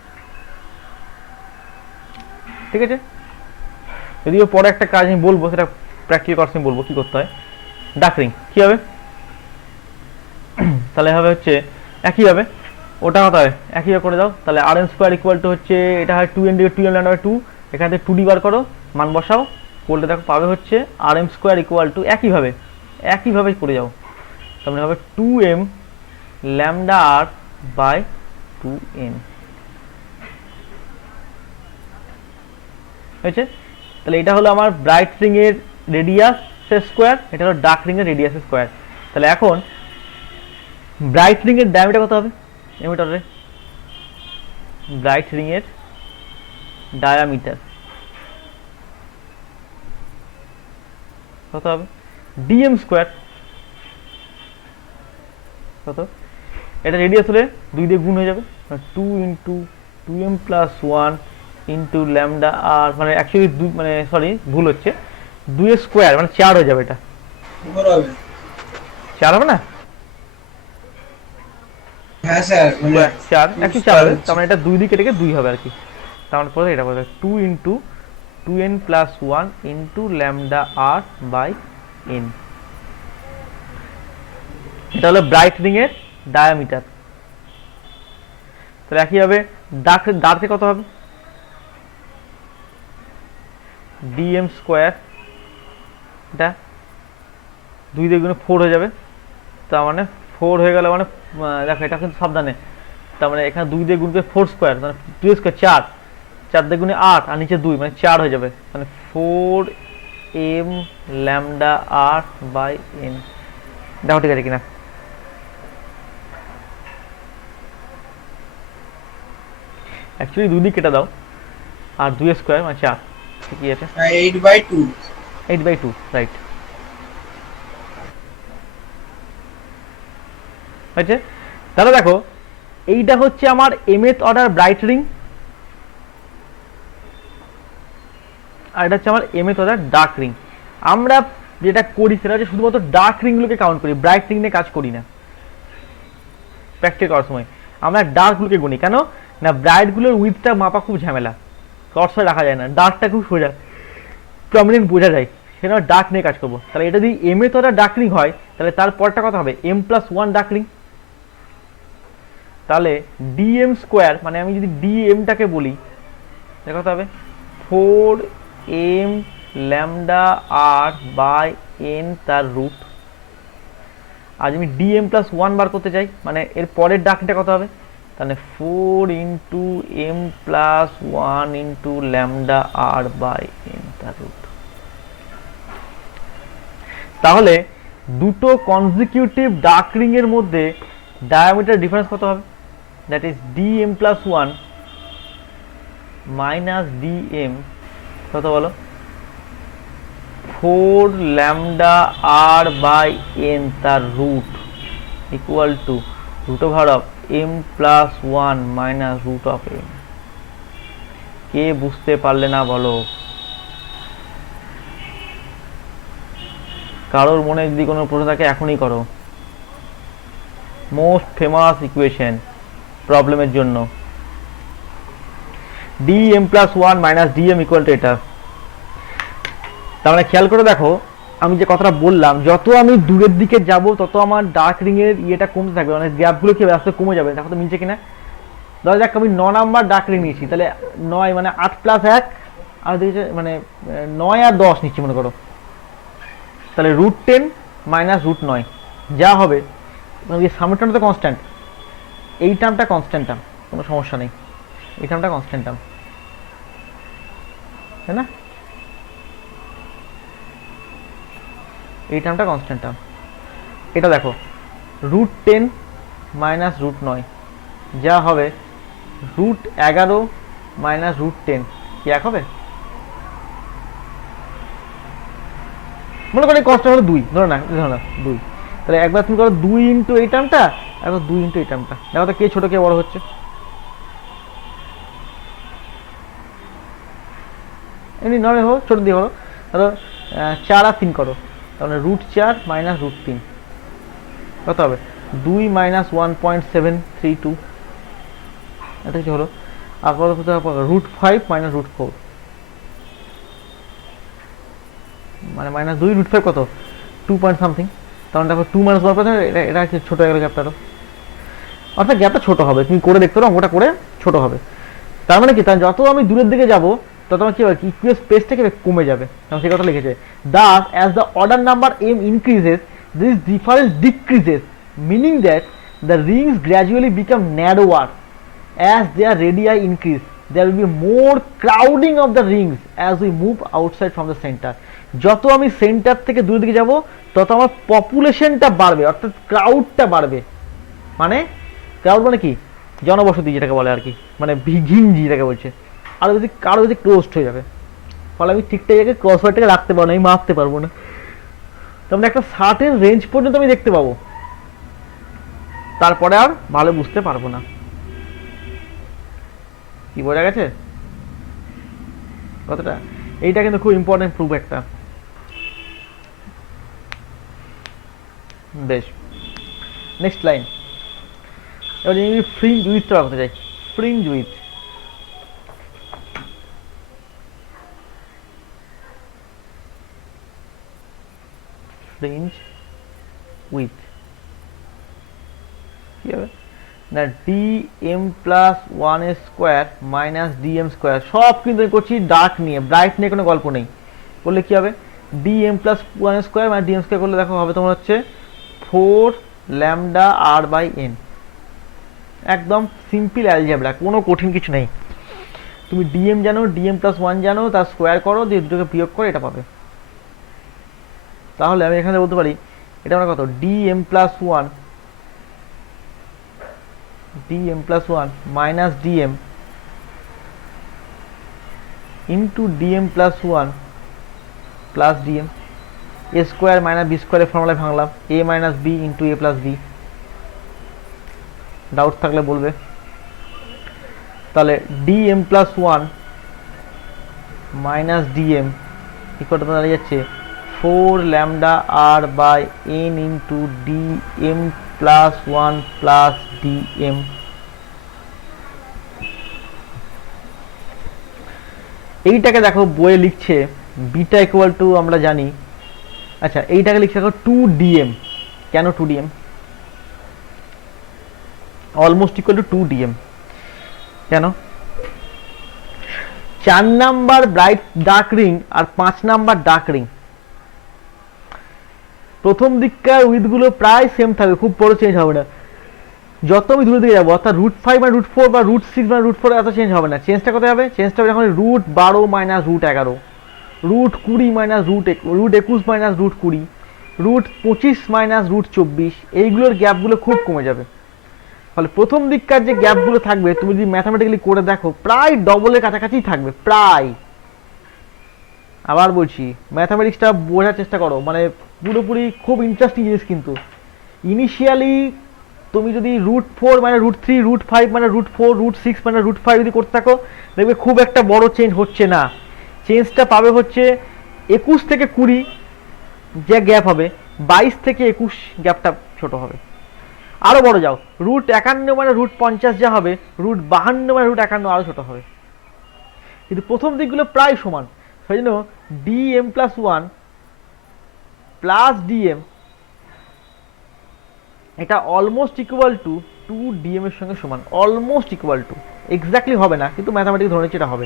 ঠিক আছে, যদিও পরে একটা কাজ আমি বলবো, সেটা প্র্যাকটিক্যাল করার সময় বলবো কি করতে হয়। ডার্ক রিং কি হবে, তাহলে হবে হচ্ছে একইভাবে, ওটা হতে হবে একইভাবে করে দাও, তাহলে আর এন স্কোয়ার ইকুয়াল টু হচ্ছে, এটা হয় 2n দিকে 2n ল্যান্ড হবে 2, এখান থেকে 2d বার করো, মান বসাও, করলে দেখো পাবে হচ্ছে আর এম স্কোয়ার ইকুয়াল টু একইভাবে করে যাও, তার মানে হবে 2m lambda r by 2n হয়েছে। তাহলে এটা হলো আমার ব্রাইট রিং এর রেডিয়াসের স্কোয়ার, এটা হলো ডার্ক রিং এর রেডিয়াসের স্কোয়ার। তাহলে এখন ব্রাইট রিং এর ডায়ামিটার কত হবে, এমিটারে ব্রাইট রিং এর ডায়ামিটার কত হবে, ডিএম স্কোয়ার, কত, এটা রেডিয়াস হলে 2 দিয়ে গুণ হয়ে যাবে, 2 into 2m plus 1 into lambda R, মানে অ্যাকচুয়ালি মানে সরি ভুল হচ্ছে, 2 এর স্কোয়ার মানে 4 হয়ে যাবে, এটা 4 হবে না, হ্যাঁ স্যার, মানে 4 একই 4 হবে, তার মানে এটা 2 দিয়ে কেটে 2 হবে আর কি, তার মানে পরে এটা বলতে 2 into 2n plus 1 into lambda r by n, এটা হলো ব্রাইট রিং এর ডায়ামিটার। তাহলে একইভাবে ডার্কে কত হবে, ডিএম স্কোয়ার, এটা 2 দিয়ে গুণে 4 হয়ে যাবে, তার মানে 4 হয়ে গেল, মানে দেখো এটা কিন্তু সাবধানে, তার মানে এখানে 2 দিয়ে গুণ করে 4 স্কোয়ার, মানে 2 স্কোয়ার 4, 4 দিয়ে গুণে 8 আর নিচে 2 মানে 4 হয়ে যাবে, মানে 4m lambda r by n। দেখো ঠিক আছে কিনা, অ্যাকচুয়ালি 2 দিয়ে কেটে দাও আর 2 স্কোয়ার মানে 4, ঠিকই আছে, 8/2, 8/2 রাইট হয়েছে। তাহলে দেখো এইটা হচ্ছে আমার mth অর্ডার ব্রাইট রিং, আর এটা হচ্ছে আমার mth অর্ডার ডার্ক রিং। আমরা যেটা করি সেটা হচ্ছে শুধুমাত্র ডার্ক রিংগুলোকে কাউন্ট করি, ব্রাইট রিং নিয়ে কাজ করি না প্র্যাকটিস করার সময়, আমরা ডার্কগুলোকে গুনি, কেন না ব্রাইটগুলোর উইথটা মাপা খুব ঝামেলা, শর্টসে রাখা যায় না, ডার্কটা খুব সোজা প্রমিনেন্ট বোঝা যায়, সেটা ডার্ক নিয়ে কাজ করবো। তাহলে এটা যদি mth অর্ডার ডার্ক রিং হয় তাহলে তার পরটা কত হবে, m প্লাস 1 ডার্ক রিং, তাহলে ডিএম স্কোয়ার, মানে আমি যদি ডিএমটাকে বলি কত হবে 4m lambda r by n তার রুট, আজ আমি ডিএম প্লাস 1 বার করতে চাই, মানে এর পরের ডাকটা কত হবে, তাহলে 4 into m plus 1 into lambda r by n তার রুট। তাহলে দুটো কনজিকিউটিভ ডার্ক রিং এর মধ্যে ডায়ামিটার ডিফারেন্স কত হবে, that is dm plus 1 minus dm কত বলো, 4 lambda r by n তার root equal to root over of m plus 1 minus root of m। কে বুঝতে পারলে না বলো, কারোর মনে যদি কোনো প্রশ্ন থাকে এখনই করো। মোস্ট ফেমাস ইকুয়েশন প্রবলেমের জন্য, dm plus 1 minus dm equal to এটা। তার মানে খেয়াল করে দেখো আমি যে কথাটা বললাম, যত আমি দূরের দিকে যাব তত আমার ডার্ক রিং এর ইয়েটা কমতে থাকবে, মানে গ্যাপগুলো কি আস্তে কমে যাবে। দেখো তো মিলছে কিনা, ধরা যাক আমি 9 নাম্বার ডার্ক রিং নিয়েছি, তাহলে 9 মানে 8 প্লাস 1 আর দিকে মানে 9 আর 10 নিচ্ছি মনে করো, তাহলে রুট 10 মাইনাস রুট 9 যা হবে, সামনের টার্মটা তো কনস্ট্যান্ট, এই টার্মটা কনস্ট্যান্ট টার্ম, কোনো সমস্যা নেই, এই টার্মটা কনস্ট্যান্ট টার্ম। তাই না? এই টার্মটা কনস্ট্যান্ট টার্ম। এটা দেখো √10 মাইনাস √9 যা হবে √11 মাইনাস √10, কি এক হবে? মনে করি কনস্ট্যান্ট হলো 2, ধরো না 2, তাহলে একবার তুমি করো 2 ইন্টু এই টার্মটা, একবার 2 ইন্টু এই টার্মটা, দেখো তো কে ছোট কে বড় হচ্ছে। এমনি নর্মাল হো, ছোট দিয়ে করো, ধরো 4 আর 3 করো, তাহলে √4 মাইনাস √3 কত হবে? 2 মাইনাস 1.732, এটা কি হলো? আর কত হতে হবে? √5 মাইনাস √4, মানে মাইনাস 2 √5 কত? 2 পয়েন্ট সামথিং। তখন দেখো 2 মাইনাস 1, এটা ছোট হয়ে গেল গ্যাপটা, অর্থাৎ গ্যাপটা ছোট হবে। তুমি করে দেখতে পারো, অঙ্কটা করে ছোট হবে। তার মানে কি, তার যত আমি দূরের দিকে যাব তত আমার কি হবে, ইকুয়াল স্পেসটা কি কমে যাবে, কারণ সেই কথা লিখেছে। Das as the order number m increases this difference decreases, meaning that the rings gradually become narrower as their radii increase. There will be more crowding of the rings as we move outside from the center. যত আমি centre থেকে দূরের দিকে যাব তত আমার পপুলেশনটা বাড়বে, অর্থাৎ ক্রাউডটা বাড়বে। মানে ক্রাউড মানে কি, জনবসতি যেটাকে বলে আর কি, মানে ঘিঞ্জি যেটাকে বলছে, আরো বেশি ক্লোজড হয়ে যাবে। ফলে আমি ঠিকঠাক জায়গায় ক্রস ওয়ারটাকে রাখতে পারবো না, আমি মাপতে পারবো না। তার মানে একটা সার্টেন রেঞ্জ পর্যন্ত আমি দেখতে পাবো, তারপরে আর ভালো বুঝতে পারবো না। কি বোঝা গেছে কথাটা? এইটা কিন্তু খুব ইম্পর্টেন্ট প্রুফ একটা। বেশ, নেক্সট লাইন। এবার আমি ফ্রিঞ্জ উইথটা রাখতে চাই। ফ্রিঞ্জ উইথ, ফ্রিঞ্জ উইথ কি হবে না, dm+1² মাইনাস dm², সব কিন্তু আমি করছি ডার্ক নিয়ে, ব্রাইট নিয়ে কোনো গল্প নেই। করলে কি হবে, dm+1² মানে dm² করলে দেখো হবে তোমার হচ্ছে 4 ল্যামডা r/n। একদম সিম্পল অ্যালজেব্রা, কোনো কঠিন কিছু নেই। তুমি dm জানো, dm+1 জানো, তার স্কোয়ার করো, দিয়ে দুটোকে বিয়োগ করে এটা পাবে। তাহলে আমি এখানে বলতে পারি এটা আমার কত, dm+1 minus dm into dm+1 plus dm, a square minus b স্কোয়ারের ফর্মুলায় ভাঙলাম, a minus b into a plus b। Doubt থাকলে বলবে। তাহলে dm+1 minus dm equal to দাঁড়িয়ে যাচ্ছে 4 lambda r/n into dm+1 plus dm। এইটাকে দেখো বইয়ে লিখছে বিটা ইকুয়াল টু, আমরা জানি, আচ্ছা এইটাকে লিখছে দেখো 2dm। কেন 2dm? Almost equal to 2dm কেন? 4 নাম্বার ব্রাইট ডার্ক রিং আর 5 নাম্বার ডার্ক রিং, প্রথম দিককার উইথগুলো প্রায় সেম থাকবে, খুব বড় চেঞ্জ হবে না। যত আমি দূরে দিকে যাবো, অর্থাৎ √5 মানে √4 বা √6 মানে √4 এত চেঞ্জ হবে না। চেঞ্জটা কোথায় হবে? চেঞ্জটা হবে যখন √12 মাইনাস √11, √20 মাইনাস √21 মাইনাস √20, √25 মাইনাস √24, এইগুলোর গ্যাপগুলো খুব কমে যাবে। ফলে প্রথম দিককার যে গ্যাপগুলো থাকবে তুমি যদি ম্যাথামেটিক্যালি করে দেখো প্রায় ডবলের কাছাকাছি থাকবে, প্রায়। আবার বলছি, ম্যাথামেটিক্সটা বোঝার চেষ্টা করো, মানে পুরোপুরি খুব ইন্টারেস্টিং জিনিস। কিন্তু ইনিশিয়ালি তুমি যদি √4 মানে √3, √5 মানে √4, √6 মানে √5 যদি করতে থাকো, দেখবে খুব একটা বড় চেঞ্জ হচ্ছে না। চেঞ্জটা পাবে হচ্ছে 21 থেকে 20 যে গ্যাপ হবে, 22 থেকে 21 গ্যাপটা ছোট হবে। আরো বড় যাও, √51 মানে √50 যা হবে, √52 মানে √51 আরো ছোট হবে। কিন্তু প্রথম দিকগুলো প্রায় সমান, সেই জন্য dm+1 প্লাস dm এটা অলমোস্ট ইকুয়াল টু 2dm এর সঙ্গে সমান। অলমোস্ট ইকুয়াল টু, এক্স্যাক্টলি হবে না, কিন্তু ম্যাথামেটিক্স ধরে নিচ্ছে এটা হবে।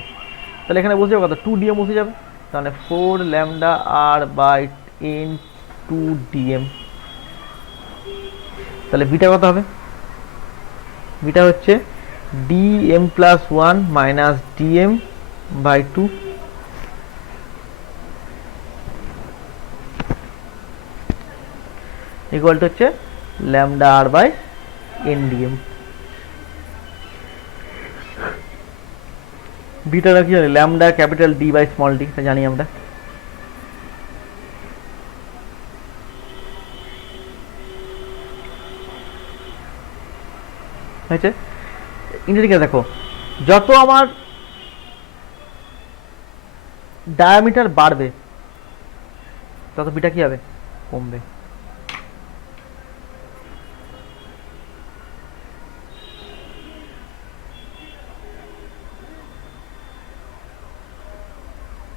তাহলে এখানে বসে যাবে কত, 2dm বসে যাবে, তাহলে 4 ল্যামডা r/n 2dm। তাহলে বিটা কত হবে? বিটা হচ্ছে dm+1 minus dm/2 equal to হচ্ছে ল্যামডা আর বাই এনডিএম। বিটাটা কি জানি, lambda capital d by small d, জানি আমরা। হয়েছে। ইন্টারডিকে দেখো, যত আমার ডায়ামিটার বাড়বে তত বিটা কি হবে, কমবে।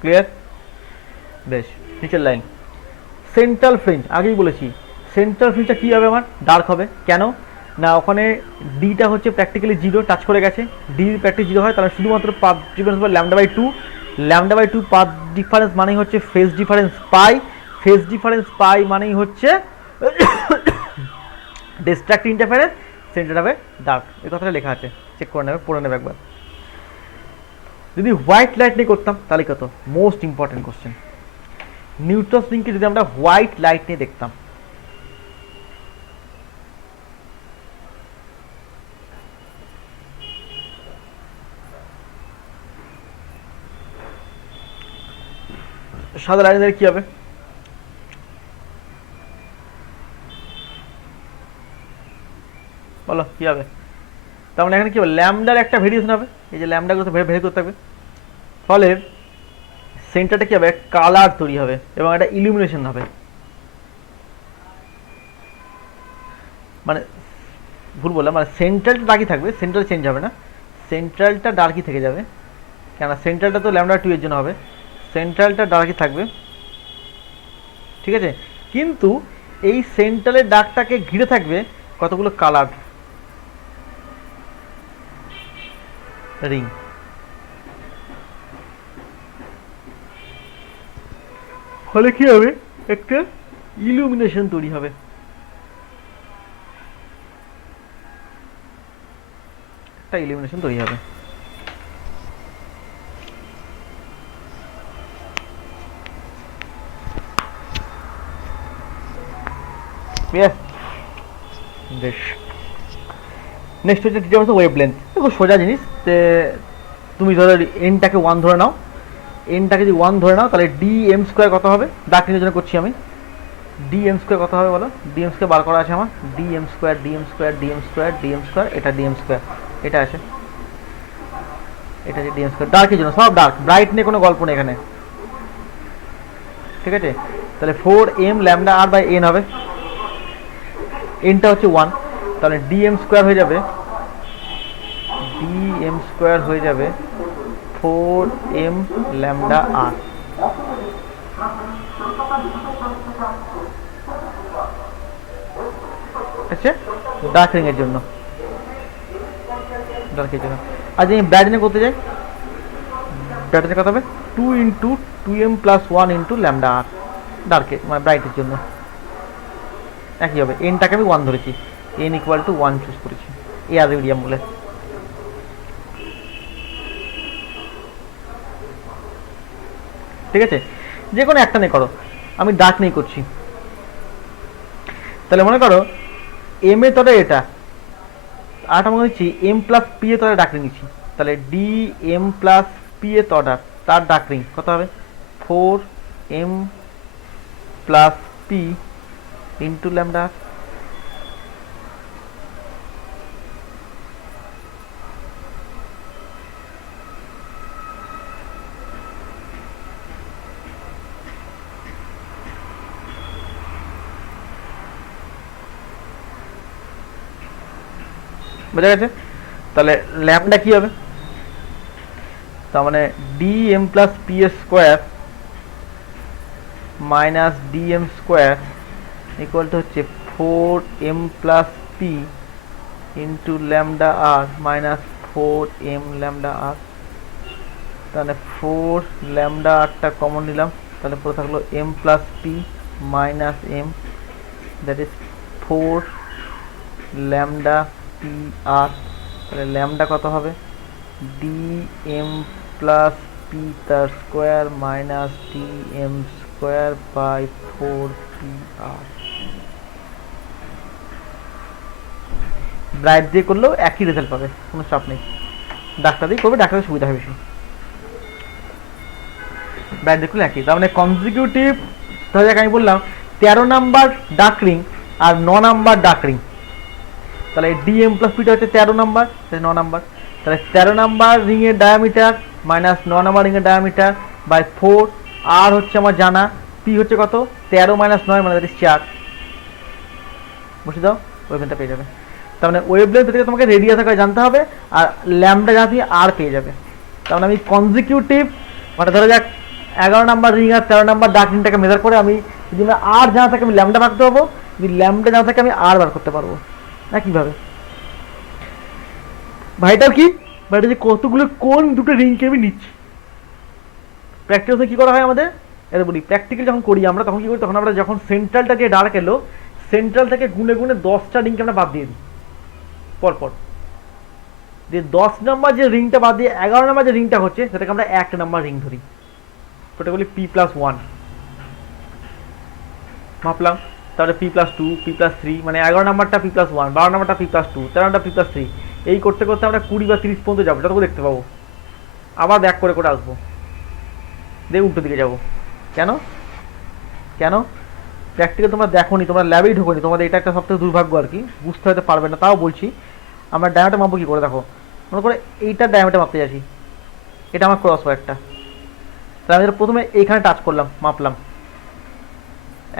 ক্লিয়ার? বেশ, নিচের লাইন সেন্ট্রাল ফ্রিঞ্জ, আগেই বলেছি সেন্ট্রাল ফ্রিঞ্জটা কী হবে আমার, ডার্ক হবে। কেন না, ওখানে ডিটা হচ্ছে প্র্যাকটিক্যালি জিরো, টাচ করে গেছে। ডি প্র্যাকটিক জিরো হয়, তাহলে শুধুমাত্র পাথ ডিফারেন্স হবে lambda by two. Lambda by two path difference মানেই হচ্ছে phase difference pi. Phase difference pi মানেই হচ্ছে ডিস্ট্রাক্ট ইন্টারফারেন্স, সেন্টার হবে ডার্ক। এই কথাটা লেখা আছে, চেক করে নেবে, পড়ে নেবে একবার। যদি হোয়াইট লাইট নিয়ে করতাম তাহলে কত, মোস্ট ইম্পর্টেন্ট কোশ্চেন, নিউট্রন রিংকে যদি আমরা হোয়াইট লাইট নিয়ে দেখতাম, সাদা লাইনের কি হবে, বলো কি হবে? তার মানে এখানে কি হবে, ল্যামডার একটা ভেরিয়েশন হবে, এই যে ল্যামডাগুলো ভেরি করতে থাকবে, ফলে সেন্টারটা কি হবে, কালার তৈরি হবে এবং একটা ইলুমিনেশন হবে। মানে ভুল বললাম, মানে সেন্ট্রালটা ডার্কই থাকবে, সেন্ট্রাল চেঞ্জ হবে না, সেন্ট্রালটা ডার্কই থেকে যাবে। কেন, সেন্ট্রালটা তো ল্যামডা টু এর জন্য হবে, সেন্ট্রালটা ডার্কই থাকবে, ঠিক আছে। কিন্তু এই সেন্ট্রালের ডার্কটাকে ঘিরে থাকবে কতগুলো কালার রিং। ফলে কি হবে, একটা ইলুমিনেশন তৈরি হবে। একটা ইলুমিনেশন তৈরি হবে। বেশ, নেক্সট হচ্ছে টিচার হচ্ছে ওয়েভলেন্থ। দেখো সোজা জিনিস, যে তুমি ধরো এনটাকে ওয়ান ধরে নাও, এনটাকে যদি ওয়ান ধরে নাও তাহলে ডি এম স্কোয়ার কত হবে, ডার্কিংয়ের জন্য করছি আমি। ডি এম স্কোয়ার কত হবে বলো, ডি এম স্কোয়ার বার করা আছে আমার, d M square d M square d M square d M square, এটা ডি এম স্কোয়ার, এটা আছে, এটা যে ডি এম স্কোয়ার ডার্কের জন্য, সব ডার্ক, ব্রাইট নিয়ে কোনো গল্প নেই এখানে, ঠিক আছে। তাহলে four M lambda r by n হবে, এনটা হচ্ছে ওয়ান, তাহলে ডি এম স্কোয়ার হয়ে যাবে, ডি এম স্কোয়ার হয়ে যাবে ফোর এম ল্যামডা আর। আচ্ছা, ডার্ক রিং এর জন্য, ডার্কের জন্য। আর যদি ব্রাইটনেস করতে যাই, ব্রাইটনেস কত হবে, two into two M plus one into lambda R, ডার্কে মানে ব্রাইটের জন্য একই হবে। এনটাকে আমি ওয়ান ধরেছি, N equal to one choose করেছি, এয়ার মিডিয়াম বলে। ঠিক আছে, যে কোনো একটা নিয়ে করো, আমি ডার্ক নিয়ে করছি। তাহলে মনে করো এম এ তরে এটা, আরটা মনে হচ্ছি এম প্লাস পি এ তরে ডার্ক নিচ্ছি, তাহলে ডি এম প্লাস পি এ তর্ডার, তার ডার্ক রিং কত হবে, four M plus P into lambda. বোঝা গেছে? তাহলে ল্যামডা কি হবে, তার মানে ডি এম প্লাস পি এ square minus D M square equal to হচ্ছে four M plus P into lambda R minus four M lambda R. তাহলে ফোর ল্যামডা আরটা কমন নিলাম, তাহলে পুরো থাকলো M plus P minus M, that is four lambda p r. তাহলে lambda কত হবে, ডি এম প্লাস পি তার square minus D M square by four p r. Bright দিয়ে করলেও একই রেজাল্ট পাবে, কোনো চাপ নেই। ডাকটা দিয়ে করবে, ডাক্তারের সুবিধা হবে বেশি। ব্রাইট দিয়ে করলে একই। তার মানে কনজিকিউটিভ ধরা যাক আমি বললাম 13 নাম্বার ডার্ক রিং আর 9 নাম্বার ডার্ক রিং, তাহলে ডিএম প্লাস পিটা হচ্ছে 13 নাম্বার, 9 নাম্বার, তাহলে 13 নাম্বার রিং এর ডায়ামিটার মাইনাস 9 নাম্বার রিং এর ডায়ামিটার বাই 4। আর হচ্ছে আমার জানা পি হচ্ছে কত, 13 মাইনাস 9 মানে 4, বসে দাও, ওয়েভলেন্থটা পেয়ে যাবে। তার মানে ওয়েভলেন্থ থেকে তোমাকে রেডিয়াস আকারে জানতে হবে, আর ল্যামডা জানা তুমি আর পেয়ে যাবে। তার মানে আমি কনজিকিউটিভ মানে ধরা যাক 11 নাম্বার রিং আর 13 নাম্বার ডার্ক রিংটাকে মেজার করে আমি যদি আমার আর জানা থাকে আমি ল্যামডা বার করতে পারবো, যদি ল্যামডা জানা থাকে আমি আর বার করতে পারবো না। কিভাবে ভাইটার কি, ভাইটা যে কতগুলো কোন দুটো রিংকে আমি নিচ্ছি। প্র্যাকটিক্যালে কি করা হয় আমাদের, এটা বলি প্র্যাকটিক্যাল যখন করি আমরা তখন কি করি, তখন আমরা যখন সেন্ট্রালটা যে ডার্ক এলো সেন্ট্রাল থেকে গুনে গুনে 10টা রিংকে আমরা বাদ দিয়ে দিই পরপর, যে 10 নাম্বার যে রিংটা বাদ দিয়ে 11 নাম্বার যে রিংটা হচ্ছে সেটাকে আমরা 1 নাম্বার রিং ধরি, ওটা বলি P+1 মাপলাম। তাহলে P+2 P+3 মানে 11 নাম্বারটা P+1, 12 নাম্বারটা P+2, 13 নাম্বারটা P+3, এই করতে করতে আমরা 20 বা 30 পর্যন্ত যাবো, যতটুকু দেখতে পাবো। আবার ব্যাক করে করে আসবো, দিয়ে উল্টো দিকে যাবো। কেন কেন প্র্যাকটিক্যাল তোমরা দেখোনি, তোমরা ল্যাবেই ঢোকোনি, তোমাদের এটা একটা সবথেকে দুর্ভাগ্য আর কি, বুঝতে হয়তো পারবে না, তাও বলছি। আমরা ডায়ামিটার মাপবো কী করে, দেখো মনে করে এইটার ডায়ামিটার মাপতে যাচ্ছি, এটা আমার ক্রস ওয়্যারটা, তাহলে আমি প্রথমে এইখানে টাচ করলাম, মাপলাম,